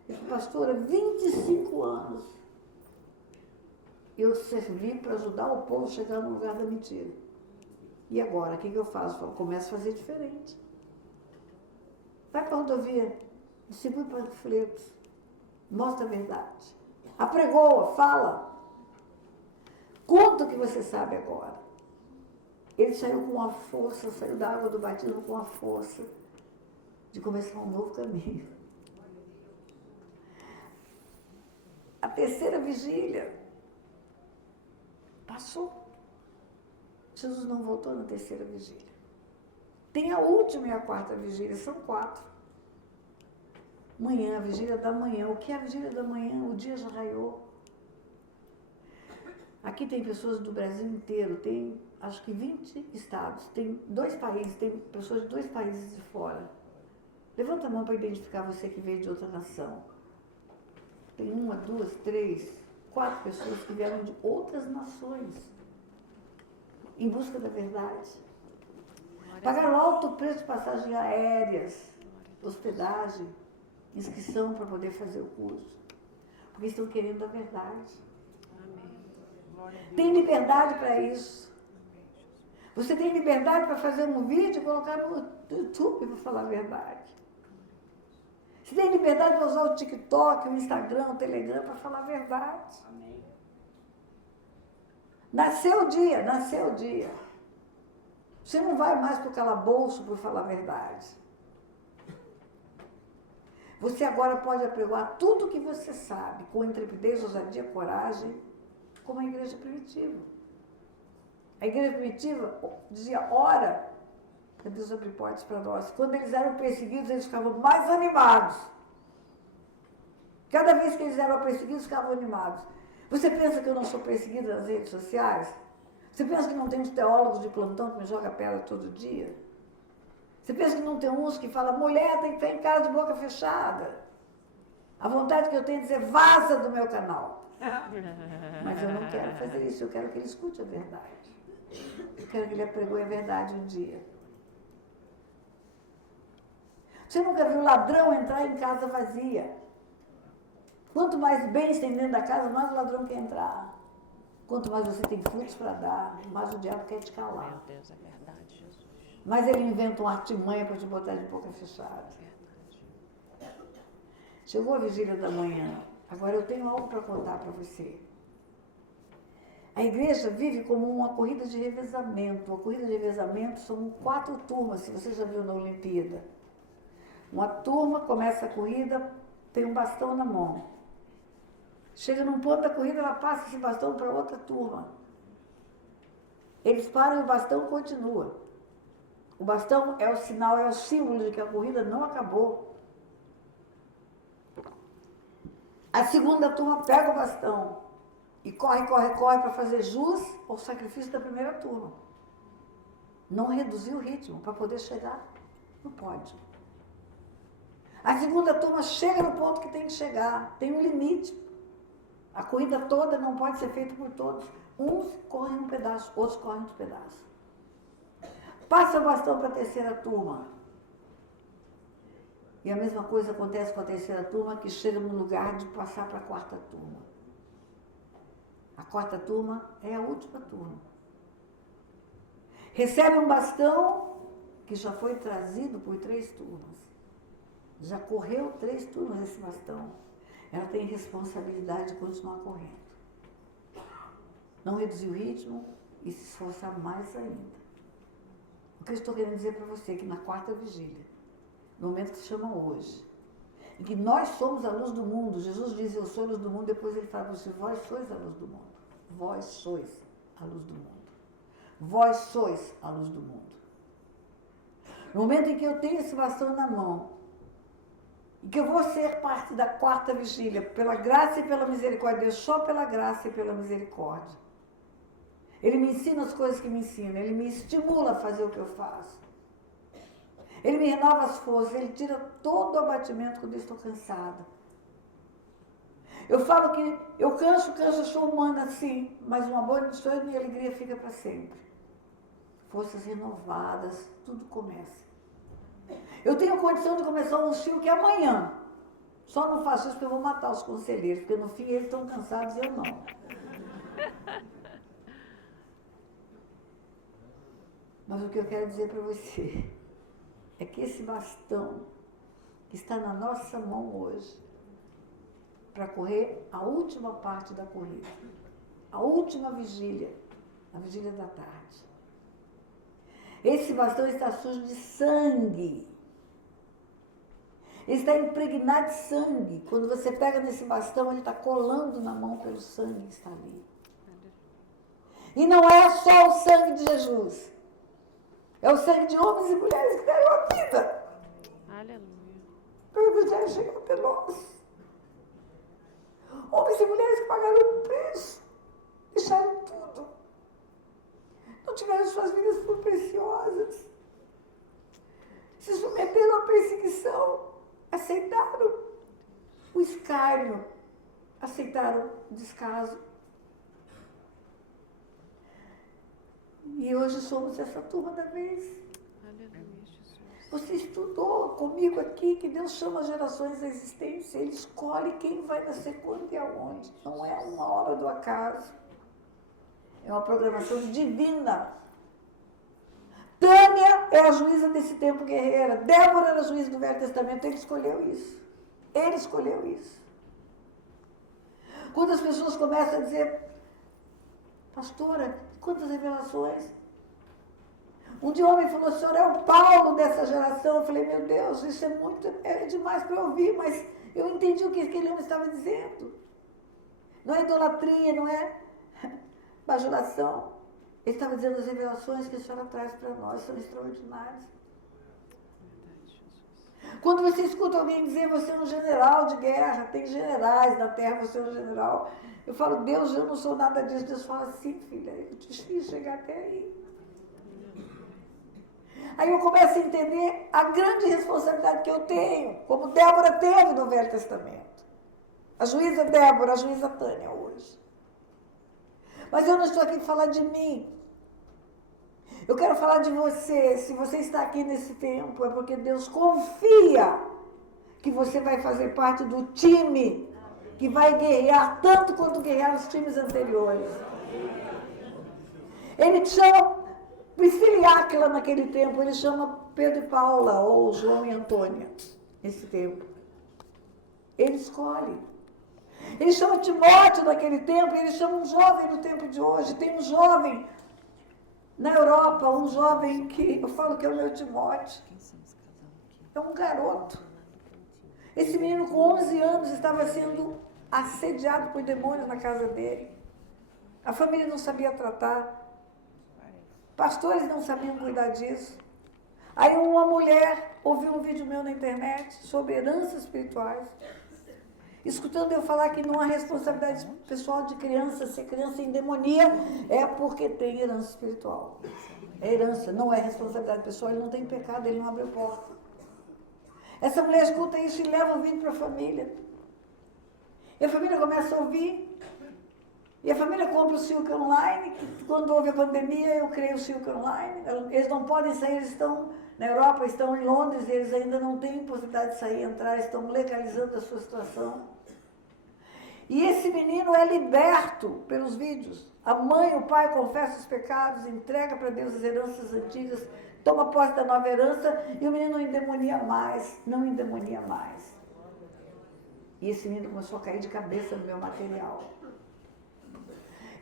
Ele foi pastora 25 anos. Eu servi para ajudar o povo a chegar no lugar da mentira. E agora, o que eu faço? Eu começo a fazer diferente. Vai para a rodovia, distribui panfletos, mostra a verdade. Apregoa, fala. Conta o que você sabe agora. Ele saiu com a força, saiu da água do batismo com a força de começar um novo caminho. A terceira vigília passou. Jesus não voltou na terceira vigília. Tem a última e a quarta vigília, são 4. Manhã, a vigília da manhã. O que é a vigília da manhã? O dia já raiou. Aqui tem pessoas do Brasil inteiro, tem acho que 20 estados, tem 2 países, tem pessoas de 2 países de fora. Levanta a mão para identificar você que veio de outra nação. Tem 1, 2, 3, 4 pessoas que vieram de outras nações em busca da verdade. Pagaram alto preço de passagem aéreas, hospedagem, inscrição para poder fazer o curso. Porque estão querendo a verdade. Tem liberdade para isso. Você tem liberdade para fazer um vídeo e colocar no YouTube para falar a verdade. Você tem liberdade para usar o TikTok, o Instagram, o Telegram para falar a verdade. Amém. Nasceu o dia. Você não vai mais para o calabouço para falar a verdade. Você agora pode apregoar tudo o que você sabe, com intrepidez, ousadia, coragem, como a igreja primitiva. A igreja primitiva dizia, ora, que Deus abre portas para nós. Quando eles eram perseguidos, eles ficavam mais animados. Cada vez que eles eram perseguidos, ficavam animados. Você pensa que eu não sou perseguida nas redes sociais? Você pensa que não tem uns teólogos de plantão que me jogam pedra todo dia? Você pensa que não tem uns que falam, mulher tem que ficar em casa de boca fechada? A vontade que eu tenho é dizer, vaza do meu canal. Mas eu não quero fazer isso, eu quero que ele escute a verdade. Eu quero que ele apregoe a verdade um dia. Você nunca viu ladrão entrar em casa vazia? Quanto mais bens tem dentro da casa, mais o ladrão quer entrar. Quanto mais você tem frutos para dar, mais o diabo quer te calar. Meu Deus, é verdade, Jesus. Mas ele inventa uma artimanha para te botar de boca fechada. Chegou a vigília da manhã. Agora eu tenho algo para contar para você. A igreja vive como uma corrida de revezamento. A corrida de revezamento são 4 turmas, se você já viu na Olimpíada. Uma turma começa a corrida, tem um bastão na mão. Chega num ponto da corrida, ela passa esse bastão para outra turma. Eles param e o bastão continua. O bastão é o sinal, é o símbolo de que a corrida não acabou. A segunda turma pega o bastão e corre para fazer jus ao sacrifício da primeira turma. Não reduzir o ritmo para poder chegar no pódio. A segunda turma chega no ponto que tem que chegar, tem um limite. A corrida toda não pode ser feita por todos. Uns correm um pedaço, outros correm outro pedaço. Passa o bastão para a terceira turma. E a mesma coisa acontece com a terceira turma, que chega no lugar de passar para a quarta turma. A quarta turma é a última turma. Recebe um bastão que já foi trazido por 3 turmas. Já correu 3 turmas esse bastão. Ela tem responsabilidade de continuar correndo. Não reduzir o ritmo e se esforçar mais ainda. O que eu estou querendo dizer para você é que na quarta vigília, no momento que se chama hoje, em que nós somos a luz do mundo, Jesus diz, eu sou a luz do mundo, depois ele fala assim, vós sois a luz do mundo. Vós sois a luz do mundo. Vós sois a luz do mundo. No momento em que eu tenho esse bastão na mão, e que eu vou ser parte da quarta vigília, pela graça e pela misericórdia, Deus só pela graça e pela misericórdia. Ele me ensina as coisas que me ensina, ele me estimula a fazer o que eu faço. Ele me renova as forças, ele tira todo o abatimento quando eu estou cansada. Eu falo que eu canso, eu sou humana sim, mas uma boa notícia e minha alegria fica para sempre. Forças renovadas, tudo começa. Eu tenho condição de começar um filme que é amanhã. Só não faço isso porque eu vou matar os conselheiros, porque no fim eles estão cansados e eu não. Mas o que eu quero dizer para você é que esse bastão que está na nossa mão hoje, para correr a última parte da corrida, a última vigília, a vigília da tarde. Esse bastão está sujo de sangue. Ele está impregnado de sangue. Quando você pega nesse bastão, ele está colando na mão pelo sangue que está ali. E não é só o sangue de Jesus. É o sangue de homens e mulheres que deram a vida. Aleluia. Para o Evangelho chegar até nós. Homens e mulheres que pagaram o preço. Deixaram tudo. Não tiveram suas vidas por preciosas. Se submeteram à perseguição. Aceitaram o escárnio. Aceitaram o descaso. E hoje somos essa turma da vez. Aleluia, Jesus. Você estudou comigo aqui que Deus chama gerações à existência. Ele escolhe quem vai nascer quando e aonde. Não é uma obra do acaso. É uma programação divina. Tânia é a juíza desse tempo guerreira. Débora era a juíza do Velho Testamento. Ele escolheu isso. Ele escolheu isso. Quando as pessoas começam a dizer, pastora, quantas revelações. Um dia um homem falou, o senhor é o Paulo dessa geração. Eu falei, meu Deus, isso é demais para eu ouvir, mas eu entendi o que aquele homem estava dizendo. Não é idolatria, não é bajulação. Ele estava dizendo as revelações que a senhora traz para nós são extraordinárias. Quando você escuta alguém dizer, você é um general de guerra, tem generais na terra, você é um general. Eu falo, Deus, eu não sou nada disso. Deus fala, sim, filha, eu te fiz chegar até aí. Aí eu começo a entender a grande responsabilidade que eu tenho, como Débora teve no Velho Testamento. A juíza Débora, a juíza Tânia hoje. Mas eu não estou aqui para falar de mim. Eu quero falar de você. Se você está aqui nesse tempo, é porque Deus confia que você vai fazer parte do time que vai guerrear tanto quanto guerrear os times anteriores. Ele chama Priscila e Áquila naquele tempo, ele chama Pedro e Paula, ou João e Antônia, nesse tempo. Ele escolhe. Ele chama Timóteo naquele tempo, ele chama um jovem no tempo de hoje. Tem um jovem na Europa, um jovem que eu falo que é o meu Timóteo. É um garoto. Esse menino com 11 anos estava sendo assediado por demônios na casa dele. A família não sabia tratar. Pastores não sabiam cuidar disso. Aí uma mulher ouviu um vídeo meu na internet sobre heranças espirituais, escutando eu falar que não há responsabilidade pessoal de criança, se criança em demonia, é porque tem herança espiritual. É herança, não é responsabilidade pessoal, ele não tem pecado, ele não abriu porta. Essa mulher escuta isso e leva o vídeo para a família. E a família começa a ouvir. E a família compra o Silk Online, que quando houve a pandemia eu criei o Silk Online. Eles não podem sair, eles estão na Europa, estão em Londres, e eles ainda não têm possibilidade de sair e entrar, estão legalizando a sua situação. E esse menino é liberto pelos vídeos. A mãe, o pai confessa os pecados, entrega para Deus as heranças antigas, toma posse da nova herança e o menino não endemonia mais, não endemonia mais. E esse menino começou a cair de cabeça no meu material.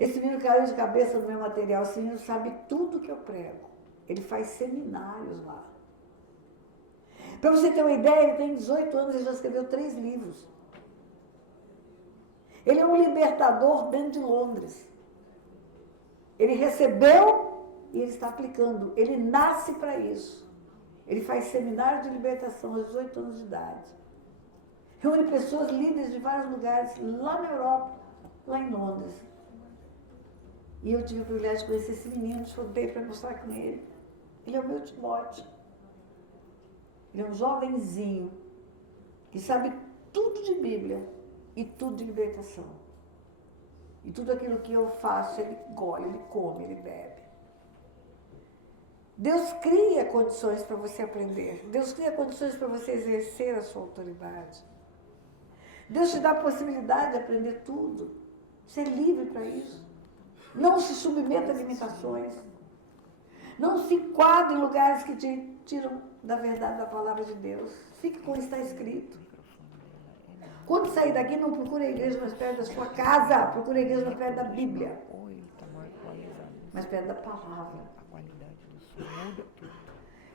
Esse menino caiu de cabeça no meu material, esse menino sabe tudo que eu prego. Ele faz seminários lá. Para você ter uma ideia, ele tem 18 anos e já escreveu 3 livros. Ele é um libertador dentro de Londres. Ele recebeu e ele está aplicando. Ele nasce para isso. Ele faz seminário de libertação aos 18 anos de idade. Reúne pessoas líderes de vários lugares, lá na Europa, lá em Londres. E eu tive o privilégio de conhecer esse menino, estudei para mostrar com ele. Ele é o meu Timóteo. Ele é um jovenzinho que sabe tudo de Bíblia e tudo de libertação. E tudo aquilo que eu faço, ele engole, ele come, ele bebe. Deus cria condições para você aprender. Deus cria condições para você exercer a sua autoridade. Deus te dá a possibilidade de aprender tudo. Você é livre para isso. Não se submeta a limitações. Não se enquadre em lugares que te tiram da verdade da palavra de Deus. Fique com o que está escrito. Quando sair daqui, não procure a igreja mais perto da sua casa. Procure a igreja mais perto da Bíblia. Mais perto da palavra.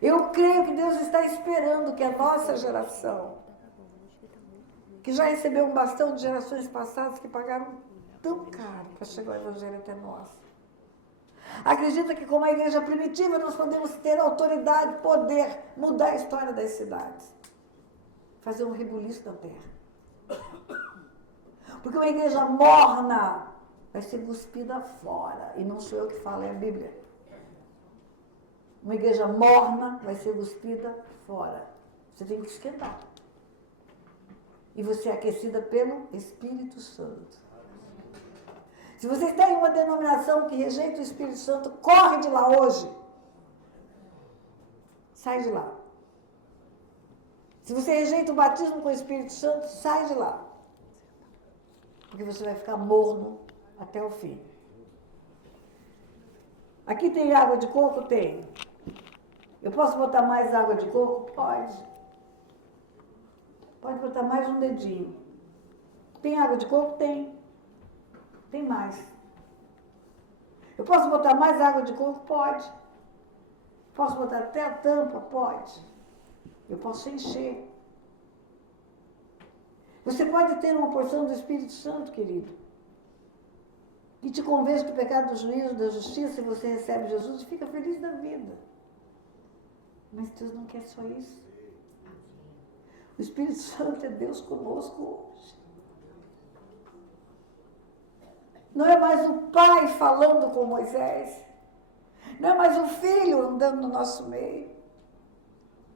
Eu creio que Deus está esperando que a nossa geração, que já recebeu um bastão de gerações passadas que pagaram tão caro para chegar o Evangelho até nós. Acredita que como a igreja primitiva nós podemos ter autoridade, poder, mudar a história das cidades. Fazer um rebuliço na terra. Porque uma igreja morna vai ser cuspida fora. E não sou eu que falo, é a Bíblia. Uma igreja morna vai ser cuspida fora. Você tem que esquentar. E você é aquecida pelo Espírito Santo. Se você está em uma denominação que rejeita o Espírito Santo, corre de lá hoje. Sai de lá. Se você rejeita o batismo com o Espírito Santo, sai de lá. Porque você vai ficar morno até o fim. Aqui tem água de coco? Tem. Eu posso botar mais água de coco? Pode. Pode botar mais um dedinho. Tem água de coco? Tem. Tem mais. Eu posso botar mais água de coco? Pode. Posso botar até a tampa? Pode. Eu posso encher. Você pode ter uma porção do Espírito Santo, querido, que te convence do pecado, do juízo, da justiça, e você recebe Jesus e fica feliz da vida. Mas Deus não quer só isso. O Espírito Santo é Deus conosco hoje. Não é mais o Pai falando com Moisés. Não é mais o Filho andando no nosso meio.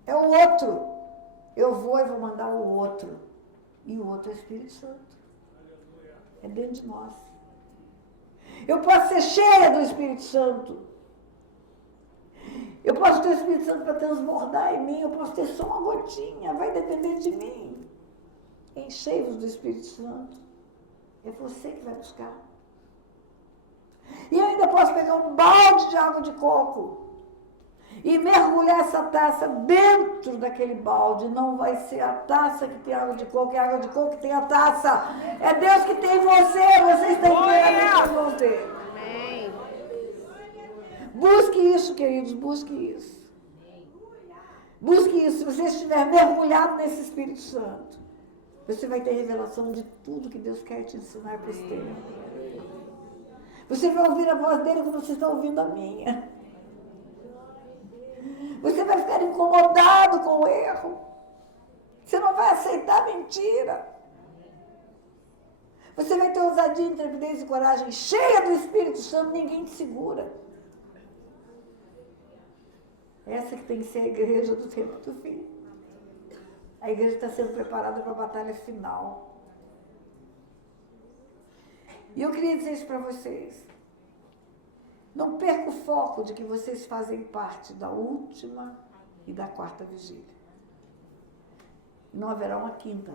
É o outro. Eu vou mandar o outro. E o outro é o Espírito Santo. É dentro de nós. Eu posso ser cheia do Espírito Santo. Eu posso ter o Espírito Santo para transbordar em mim. Eu posso ter só uma gotinha. Vai depender de mim. Enchei-vos do Espírito Santo. É você que vai buscar. E eu ainda posso pegar um balde de água de coco e mergulhar essa taça dentro daquele balde. Não vai ser a taça que tem água de coco, é a água de coco que tem a taça. É Deus que tem você, você está inteiramente com você. Amém. Busque isso, queridos, busque isso. Busque isso. Se você estiver mergulhado nesse Espírito Santo, você vai ter revelação de tudo que Deus quer te ensinar para esse tempo. Você vai ouvir a voz dele como você está ouvindo a minha. Você vai ficar incomodado com o erro. Você não vai aceitar mentira. Você vai ter ousadia, intrepidez e coragem cheia do Espírito Santo, ninguém te segura. Essa que tem que ser a igreja do tempo do fim. A igreja está sendo preparada para a batalha final. E eu queria dizer isso para vocês. Não perca o foco de que vocês fazem parte da última e da quarta vigília. Não haverá uma quinta.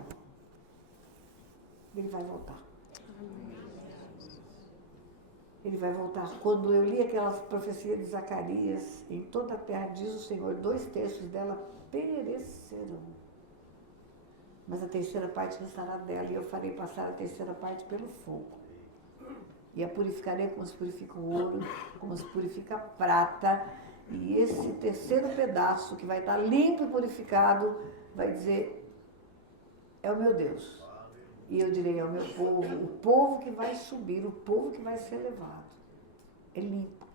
Ele vai voltar. Ele vai voltar. Quando eu li aquela profecia de Zacarias, em toda a terra, diz o Senhor, 2/3 dela perecerão. Mas a terceira parte restará dela, e eu farei passar a terceira parte pelo fogo. E a purificarei como se purifica o ouro, como se purifica a prata. E esse terceiro pedaço, que vai estar limpo e purificado, vai dizer, é o meu Deus. E eu direi ao meu povo, o povo que vai subir, o povo que vai ser levado, é limpo.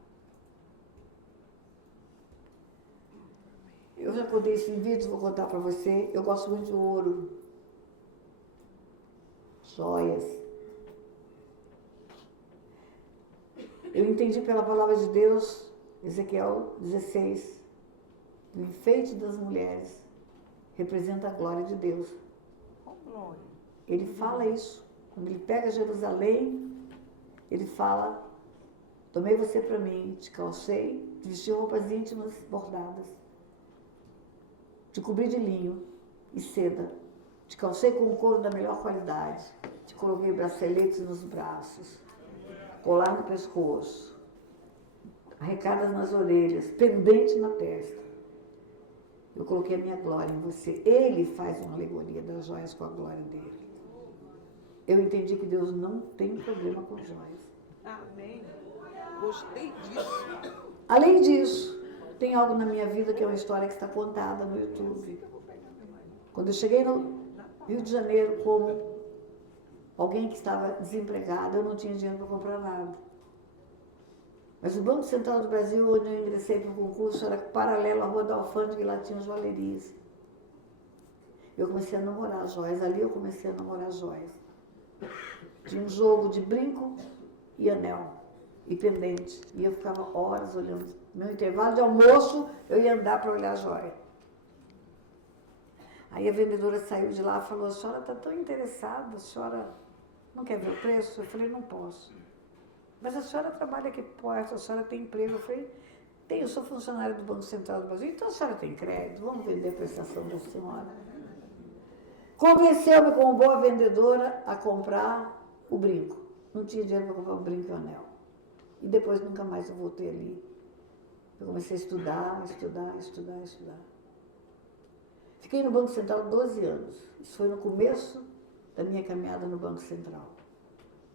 Eu já contei isso em vídeos, vou contar para você. Eu gosto muito de ouro, joias. Eu entendi pela palavra de Deus, Ezequiel 16, o enfeite das mulheres representa a glória de Deus. Ele fala isso, quando ele pega Jerusalém, ele fala, tomei você para mim, te calcei, te vesti roupas íntimas bordadas, te cobri de linho e seda, te calcei com um couro da melhor qualidade, te coloquei braceletes nos braços, colar no pescoço, arrecadas nas orelhas, pendente na testa. Eu coloquei a minha glória em você. Ele faz uma alegoria das joias com a glória dele. Eu entendi que Deus não tem problema com joias. Amém. Gostei disso. Além disso, tem algo na minha vida que é uma história que está contada no YouTube. Quando eu cheguei no Rio de Janeiro como alguém que estava desempregado, eu não tinha dinheiro para comprar nada. Mas o Banco Central do Brasil, onde eu ingressei para o concurso, era paralelo à Rua da Alfândega e lá tinha joalherias. Eu comecei a namorar joias. Ali eu comecei a namorar joias. Tinha um jogo de brinco e anel e pendente. E eu ficava horas olhando. No meu intervalo de almoço, eu ia andar para olhar a joia. Aí a vendedora saiu de lá e falou, a senhora está tão interessada, a senhora não quer ver o preço? Eu falei, não posso. Mas a senhora trabalha aqui perto, a senhora tem emprego? Eu falei, tenho, eu sou funcionária do Banco Central do Brasil, então a senhora tem crédito, vamos vender a prestação da senhora. Convenceu-me como boa vendedora a comprar o brinco. Não tinha dinheiro para comprar o brinco e o anel. E depois nunca mais eu voltei ali. Eu comecei a estudar. Fiquei no Banco Central 12 anos. Isso foi no começo da minha caminhada no Banco Central.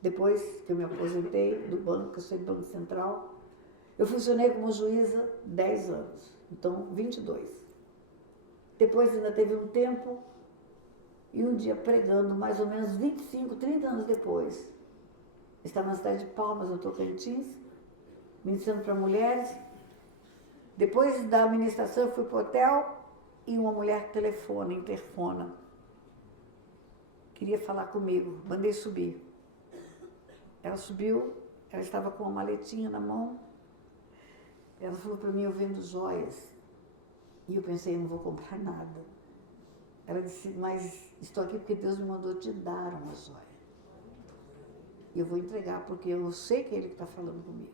Depois que eu me aposentei do banco, que eu sou do Banco Central, eu funcionei como juíza 10 anos. Então, 22. Depois ainda teve um tempo, e um dia pregando, mais ou menos 25, 30 anos depois, estava na cidade de Palmas, no Tocantins, ministrando para mulheres. Depois da administração, eu fui para o hotel e uma mulher interfona. Queria falar comigo, mandei subir. Ela subiu, ela estava com uma maletinha na mão. Ela falou para mim, eu vendo joias. E eu pensei, eu não vou comprar nada. Ela disse, mas estou aqui porque Deus me mandou te dar uma joia. E eu vou entregar, porque eu sei que é Ele que está falando comigo.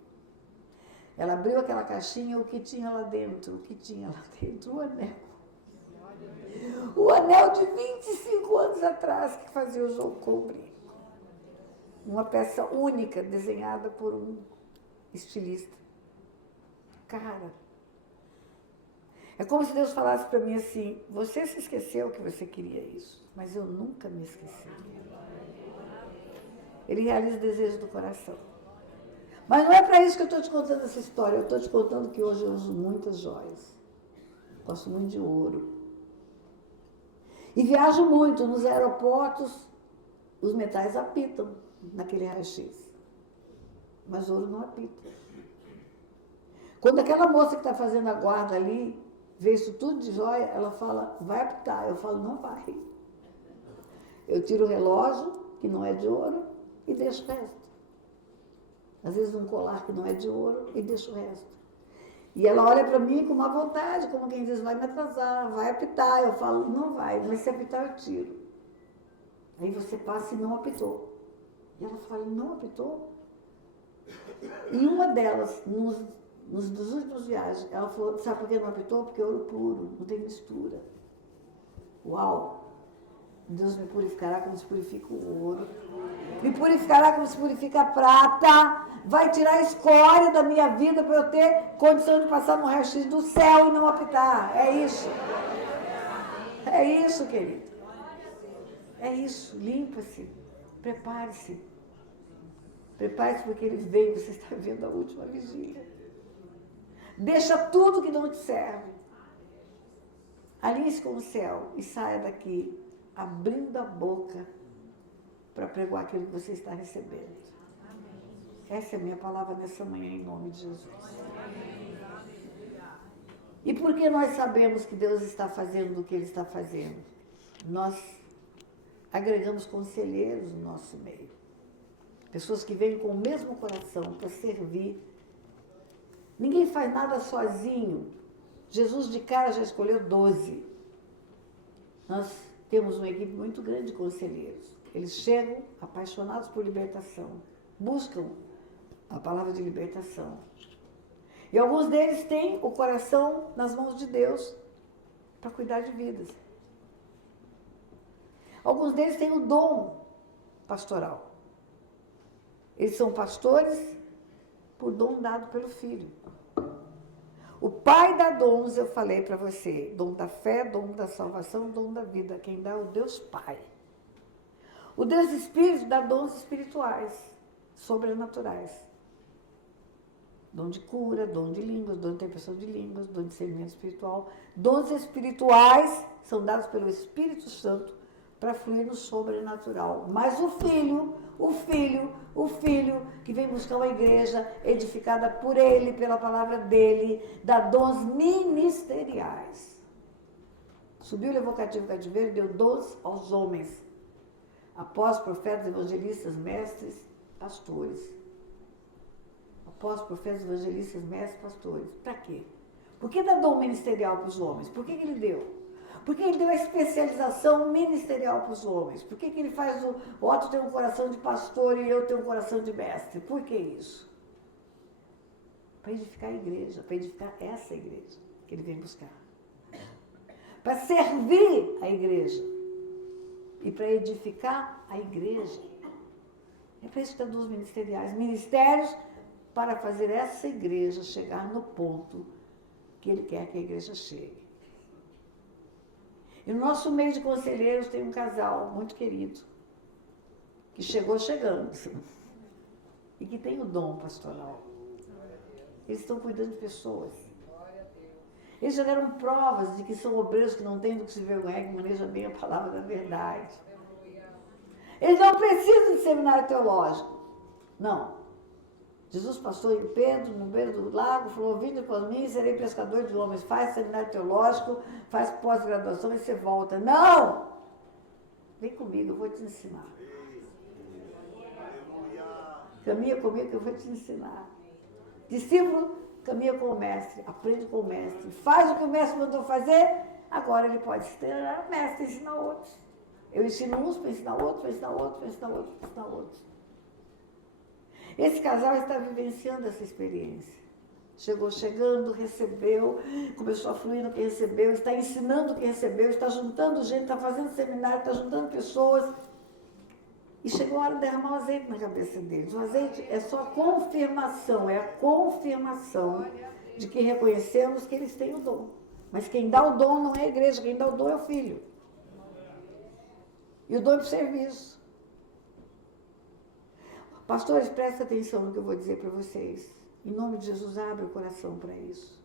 Ela abriu aquela caixinha, o que tinha lá dentro? O que tinha lá dentro? O anel. O anel de 25 anos atrás, que fazia o jogo com o brinco. Uma peça única, desenhada por um estilista. Cara, é como se Deus falasse para mim assim, você se esqueceu que você queria isso, mas eu nunca me esqueci. Ele realiza o desejo do coração. Mas não é para isso que eu estou te contando essa história, eu estou te contando que hoje eu uso muitas joias. Gosto muito de ouro. E viajo muito nos aeroportos, os metais apitam naquele raio-x. Mas ouro não apita. Quando aquela moça que está fazendo a guarda ali vê isso tudo de jóia, ela fala, vai apitar. Eu falo, não vai. Eu tiro o relógio, que não é de ouro, e deixo o resto. Às vezes um colar que não é de ouro, e deixo o resto. E ela olha para mim com uma vontade, como quem diz, vai me atrasar, vai apitar. Eu falo, não vai, mas se apitar eu tiro. Aí você passa e não apitou. E ela fala, não apitou? E uma delas, nos últimos viagens, ela falou, sabe por que não apitou? Porque é ouro puro, não tem mistura. Uau! Deus me purificará como se purifica o ouro. Me purificará como se purifica a prata. Vai tirar a escória da minha vida para eu ter condição de passar no raio-x do céu e não apitar. É isso. É isso, querido. É isso. Limpa-se. Prepare-se. Prepare-se porque ele veio. Você está vendo a última vigília. Deixa tudo que não te serve. Alinhe-se com o céu e saia daqui abrindo a boca para pregar aquilo que você está recebendo. Essa é a minha palavra nessa manhã, em nome de Jesus. E por que nós sabemos que Deus está fazendo o que Ele está fazendo? Nós agregamos conselheiros no nosso meio. Pessoas que vêm com o mesmo coração para servir. Ninguém faz nada sozinho. Jesus de cara já escolheu 12. Nós temos uma equipe muito grande de conselheiros. Eles chegam apaixonados por libertação. Buscam a palavra de libertação. E alguns deles têm o coração nas mãos de Deus para cuidar de vidas. Alguns deles têm o dom pastoral. Eles são pastores por dom dado pelo Filho. O Pai dá dons, eu falei para você, dom da fé, dom da salvação, dom da vida. Quem dá é o Deus Pai. O Deus Espírito dá dons espirituais, sobrenaturais. Dom de cura, dom de línguas, dom de interpretação de línguas, dom de discernimento espiritual. Dons espirituais são dados pelo Espírito Santo para fluir no sobrenatural. Mas o Filho que vem buscar uma igreja edificada por Ele, pela palavra dEle, dá dons ministeriais. Subiu, levou cativo o cativeiro, deu dons aos homens. Apóstolos, profetas, evangelistas, mestres, pastores. Apóstolos, profetas, evangelistas, mestres, pastores. Para quê? Por que dá dom ministerial para os homens? Por que ele deu? Por que ele deu a especialização ministerial para os homens? Por que ele faz o Otto tem um coração de pastor e eu tenho um coração de mestre? Por que isso? Para edificar a igreja, para edificar essa igreja que ele vem buscar. Para servir a igreja e para edificar a igreja. É para isso que tem 2 ministeriais. Ministérios para fazer essa igreja chegar no ponto que ele quer que a igreja chegue. E no nosso meio de conselheiros tem um casal muito querido, que chegou chegando, e que tem o dom pastoral. Eles estão cuidando de pessoas. Eles já deram provas de que são obreiros que não têm do que se vergonhar, que manejam bem a palavra da verdade. Eles não precisam de seminário teológico. Não. Jesus passou em Pedro, no beiro do lago, falou, vinde após mim, serei pescador de homens. Faz seminário teológico, faz pós-graduação e você volta. Não! Vem comigo, eu vou te ensinar. Caminha comigo que eu vou te ensinar. Discípulo, caminha com o mestre, aprende com o mestre. Faz o que o mestre mandou fazer, agora ele pode se tornar mestre e ensinar outros. Eu ensino uns para ensinar outros, para ensinar outros, para ensinar outros, para ensinar outros. Esse casal está vivenciando essa experiência. Chegou chegando, recebeu, começou a fluir no que recebeu, está ensinando o que recebeu, está juntando gente, está fazendo seminário, está juntando pessoas. E chegou a hora de derramar o azeite na cabeça deles. O azeite é só a confirmação de que reconhecemos que eles têm o dom. Mas quem dá o dom não é a igreja, quem dá o dom é o Filho. E o dom é para o serviço. Pastores, prestem atenção no que eu vou dizer para vocês. Em nome de Jesus, abre o coração para isso.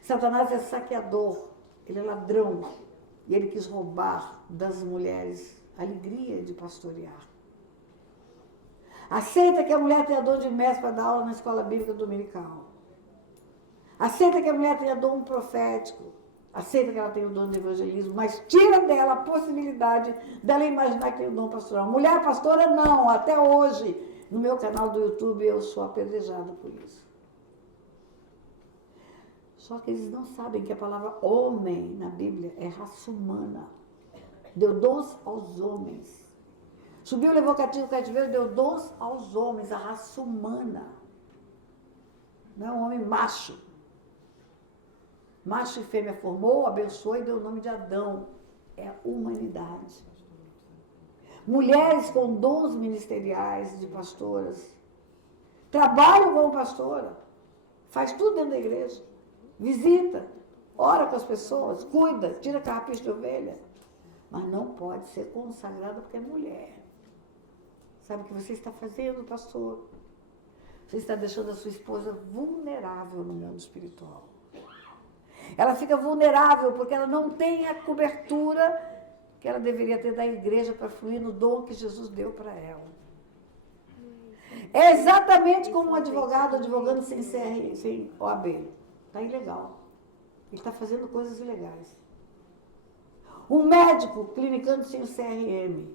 Satanás é saqueador, ele é ladrão. E ele quis roubar das mulheres a alegria de pastorear. Aceita que a mulher tenha dom de mestre para dar aula na escola bíblica dominical. Aceita que a mulher tenha dom profético. Aceita que ela tenha o dom de evangelismo, mas tira dela a possibilidade dela imaginar que tem o dom pastoral. Mulher pastora, não. Até hoje, no meu canal do YouTube, eu sou apedrejada por isso. Só que eles não sabem que a palavra homem na Bíblia é raça humana. Deu dons aos homens. Subiu, levou cativo o cativeiro, deu dons aos homens, a raça humana. Não é um homem macho. Macho e fêmea formou, abençoou e deu o nome de Adão. É a humanidade. Mulheres com dons ministeriais de pastoras. Trabalham como pastora. Faz tudo dentro da igreja. Visita, ora com as pessoas, cuida, tira carrapicho de ovelha. Mas não pode ser consagrada porque é mulher. Sabe o que você está fazendo, pastor? Você está deixando a sua esposa vulnerável no mundo espiritual. Ela fica vulnerável porque ela não tem a cobertura que ela deveria ter da igreja para fluir no dom que Jesus deu para ela. É exatamente como um advogado advogando sem CR, sem OAB. Está ilegal. Ele está fazendo coisas ilegais. Um médico clinicando sem o CRM.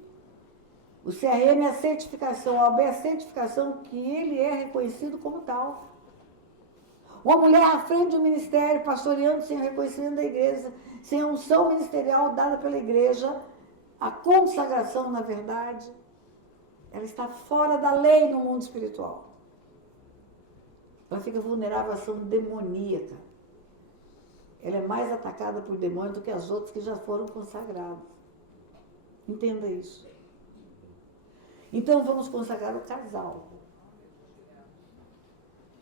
O CRM é a certificação, a OAB é a certificação que ele é reconhecido como tal. Uma mulher à frente de um ministério, pastoreando sem o reconhecimento da igreja, sem a unção ministerial dada pela igreja, a consagração, na verdade, ela está fora da lei no mundo espiritual. Ela fica vulnerável à ação demoníaca. Ela é mais atacada por demônios do que as outras que já foram consagradas. Entenda isso. Então vamos consagrar o casal.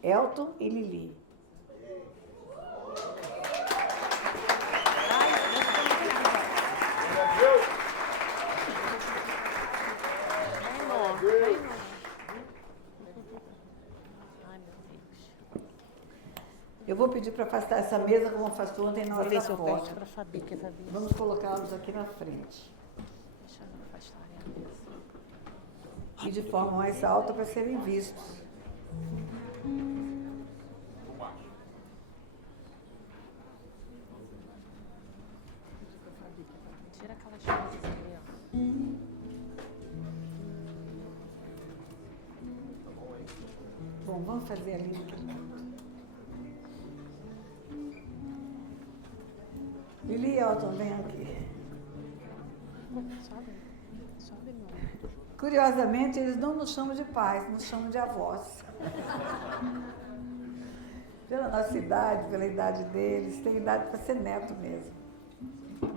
Elton e Lili. Eu vou pedir para afastar essa mesa como afastou ontem na hora da foto. Vamos colocá-los aqui na frente. E de forma mais alta para serem vistos. Tira aquelas coisas ali, ó. Bom, vamos fazer ali naquele lado. Lili e Elton, vem aqui. Sobe, meu amor. Curiosamente, eles não nos chamam de pais, nos chamam de avós. Pela nossa idade, pela idade deles, tem idade para ser neto mesmo.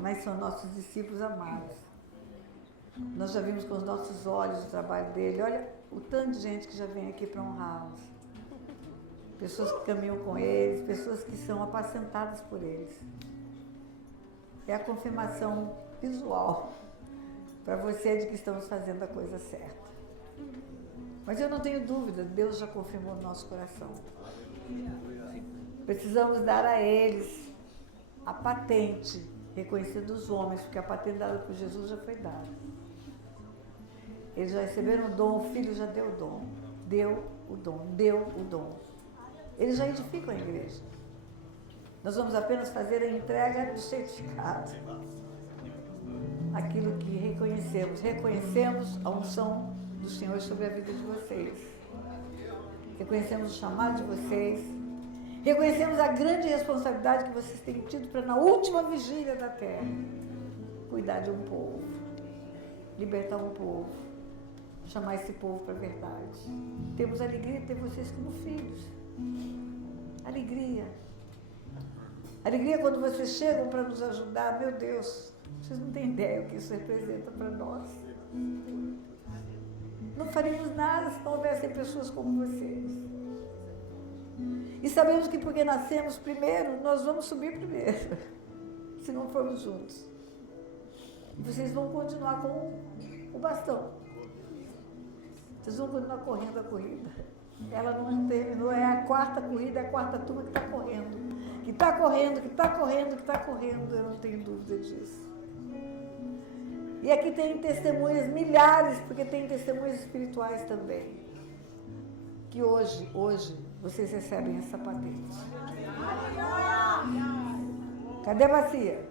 Mas são nossos discípulos amados. Nós já vimos com os nossos olhos o trabalho dele. Olha o tanto de gente que já vem aqui para honrá-los. Pessoas que caminham com eles, pessoas que são apacentadas por eles. É a confirmação visual para você de que estamos fazendo a coisa certa. Mas eu não tenho dúvida, Deus já confirmou no nosso coração. Precisamos dar a eles a patente reconhecida dos homens, porque a patente dada por Jesus já foi dada. Eles já receberam o dom, o Filho já deu o dom. Deu o dom. Eles já edificam a igreja. Nós vamos apenas fazer a entrega do certificado. Aquilo que reconhecemos. Reconhecemos a unção do Senhor sobre a vida de vocês. Reconhecemos o chamado de vocês. Reconhecemos a grande responsabilidade que vocês têm tido para, na última vigília da terra, cuidar de um povo, libertar um povo, chamar esse povo para a verdade. Temos alegria de ter vocês como filhos. Alegria. Alegria quando vocês chegam para nos ajudar. Meu Deus, vocês não têm ideia o que isso representa para nós. Não faríamos nada se não houvessem pessoas como vocês. E sabemos que porque nascemos primeiro, nós vamos subir primeiro, se não formos juntos. Vocês vão continuar com o bastão. Vocês vão continuar correndo a corrida. Ela não terminou, é a quarta corrida, é a quarta turma que está correndo. Que está correndo, eu não tenho dúvida disso. E aqui tem testemunhas, milhares, porque tem testemunhas espirituais também. Que hoje, vocês recebem essa patente. Cadê a bacia?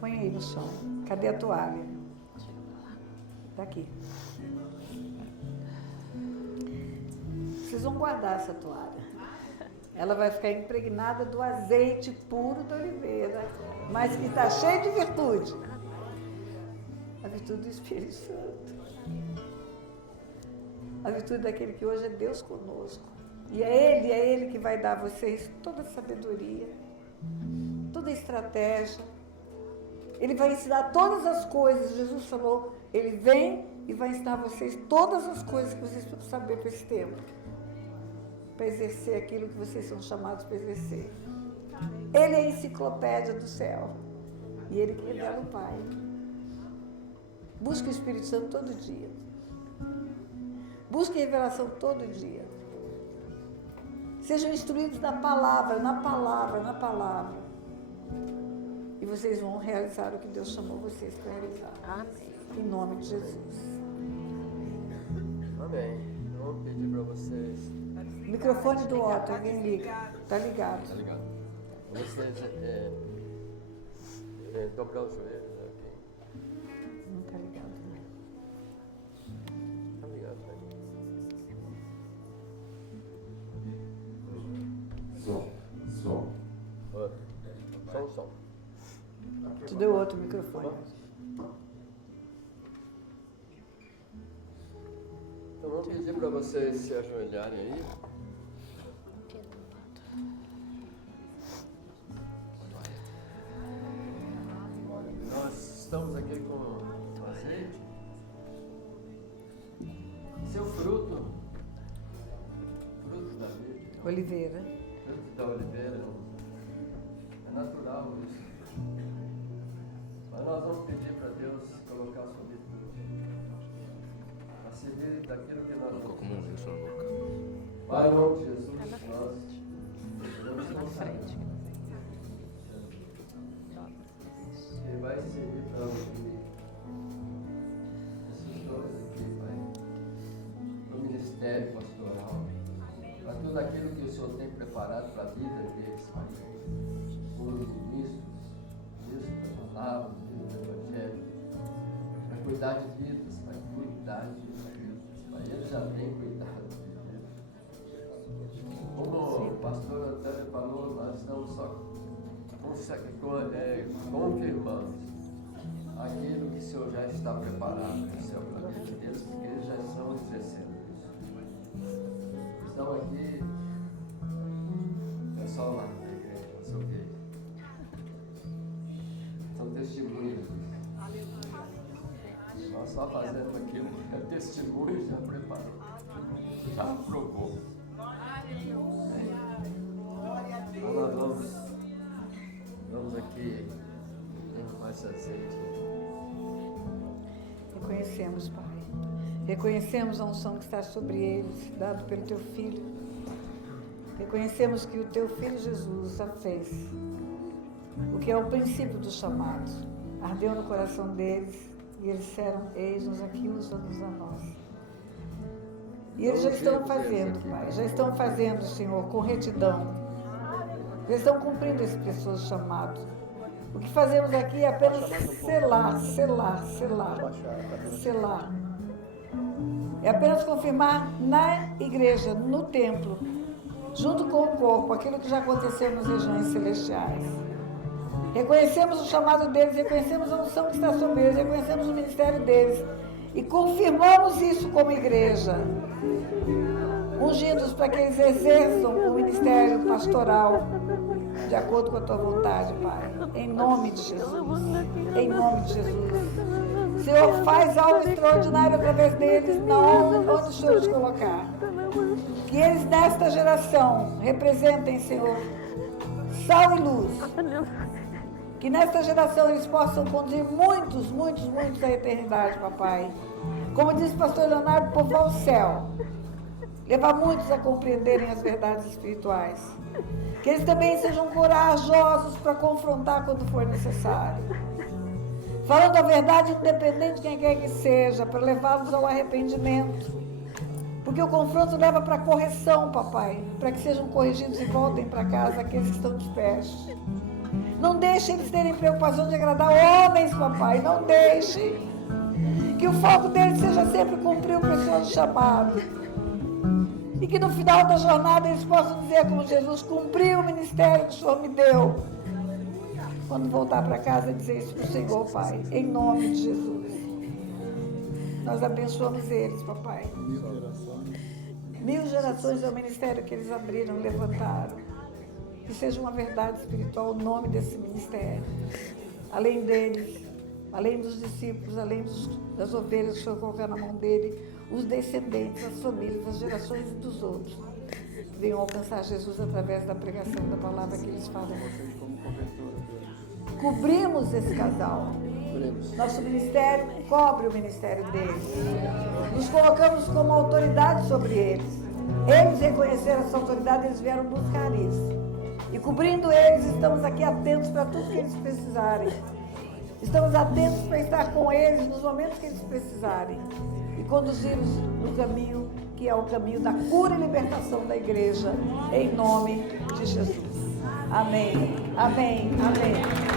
Põe aí no chão. Cadê a toalha? Tá aqui. Vocês vão guardar essa toalha. Ela vai ficar impregnada do azeite puro da oliveira, mas que está cheio de virtude. A virtude do Espírito Santo. A virtude daquele que hoje é Deus conosco. E é Ele que vai dar a vocês toda a sabedoria, toda a estratégia. Ele vai ensinar todas as coisas. Jesus falou, Ele vem e vai ensinar a vocês todas as coisas que vocês precisam saber para esse tempo. Para exercer aquilo que vocês são chamados para exercer. Ele é a enciclopédia do céu. E Ele que revela o Pai. Busque o Espírito Santo todo dia. Busque revelação todo dia. Sejam instruídos na palavra, na palavra, na palavra. E vocês vão realizar o que Deus chamou vocês para realizar. Amém. Em nome de Jesus. Amém. Eu vou pedir para vocês. Microfone do Otto, alguém liga. Tá ligado. Tá ligado? Vocês dobrar os joelhos aqui. Não tá ligado. Tá ligado, né? Som. Outro. Só um som. Tu deu outro microfone. Então vamos pedir para vocês se ajoelharem aí. Nós estamos aqui com azeite. Seu fruto da vida, Oliveira. fruto da oliveira, é natural isso. Mas nós vamos pedir para Deus colocar a sua virtude a servir daquilo que nós vamos fazer. Pai, em nome de Jesus, nós Na frente. que vai servir para ouvir esses dois aqui, Pai, para o ministério pastoral, para tudo aquilo que o Senhor tem preparado para a vida deles, Pai, os ministros da palavra, do Evangelho, para cuidar de vidas, Pai, cuidar de vidas, Pai, Ele já tem cuidado de vidas. Como o pastor Antônio falou, nós estamos só confirmamos aquilo que o Senhor já está preparado no céu para a vida deles, porque eles já estão exercendo isso. Estão aqui, pessoal lá da igreja, não sei o quê. São testemunhas disso. Nós só fazendo aquilo que é testemunho já preparou, já aprovou. Então nós vamos aqui com esse azeite. Reconhecemos, Pai. Reconhecemos a unção que está sobre eles, dado pelo Teu Filho. Reconhecemos que o Teu Filho Jesus já fez o que é o princípio do chamado. Ardeu no coração deles e eles disseram, eis-nos aqui, usa-nos a nós. E eles já estão fazendo, Pai, já estão fazendo, Senhor, com retidão. Eles estão cumprindo esse precioso chamado. O que fazemos aqui é apenas selar. É apenas confirmar na igreja, no templo, junto com o corpo, aquilo que já aconteceu nas regiões celestiais. Reconhecemos o chamado deles, reconhecemos a unção que está sobre eles, reconhecemos o ministério deles e confirmamos isso como igreja. Ungidos para que eles exerçam o ministério pastoral de acordo com a Tua vontade, Pai. Em nome de Jesus. Em nome de Jesus. Senhor, faz algo extraordinário através deles, onde o Senhor os colocar. Que eles, nesta geração, representem, Senhor, sal e luz. Que nesta geração eles possam conduzir muitos à eternidade, Papai. Como disse o pastor Leonardo, povoar o céu. Levar muitos a compreenderem as verdades espirituais. Que eles também sejam corajosos para confrontar quando for necessário. Falando a verdade, independente de quem quer que seja, para levá-los ao arrependimento. Porque o confronto leva para correção, papai, para que sejam corrigidos e voltem para casa aqueles que estão dispersos. Não deixe eles terem preocupação de agradar homens, papai, não deixe. Que o foco deles seja sempre cumprir o precioso chamado. E que no final da jornada eles possam dizer como Jesus, cumpri o ministério que o Senhor me deu. Quando voltar para casa, dizer isso para o Senhor, Pai, em nome de Jesus. Nós abençoamos eles, papai. 1000 gerações é o ministério que eles abriram, levantaram. Que seja uma verdade espiritual o nome desse ministério. Além deles, além dos discípulos, além das ovelhas que o Senhor colocar na mão dele, os descendentes, as famílias, as gerações dos outros venham alcançar Jesus através da pregação da palavra que eles falam. Cobrimos esse casal. Nosso ministério cobre o ministério deles. Nos colocamos como autoridade sobre eles. Eles reconheceram essa autoridade, eles vieram buscar isso. E cobrindo eles, estamos aqui atentos para tudo que eles precisarem. Estamos atentos para estar com eles nos momentos que eles precisarem. E conduzi-los no caminho que é o caminho da cura e libertação da igreja, em nome de Jesus. Amém, amém, amém.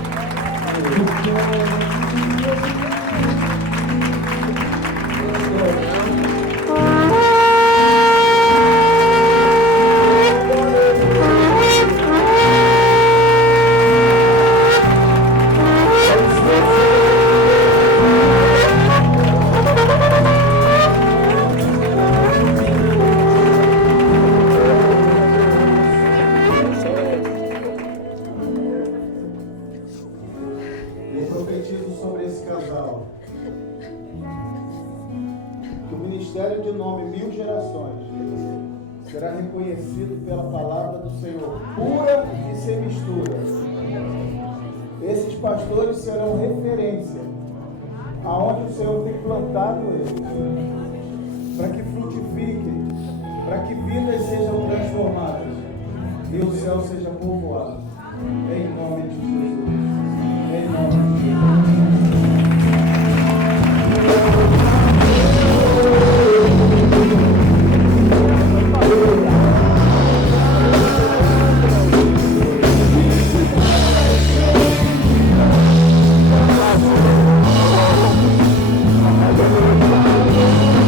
será reconhecido pela palavra do Senhor, pura e sem mistura. Esses pastores serão referência aonde o Senhor tem plantado eles, para que frutifiquem, para que vidas sejam transformadas e o céu seja povoado, em nome de Jesus.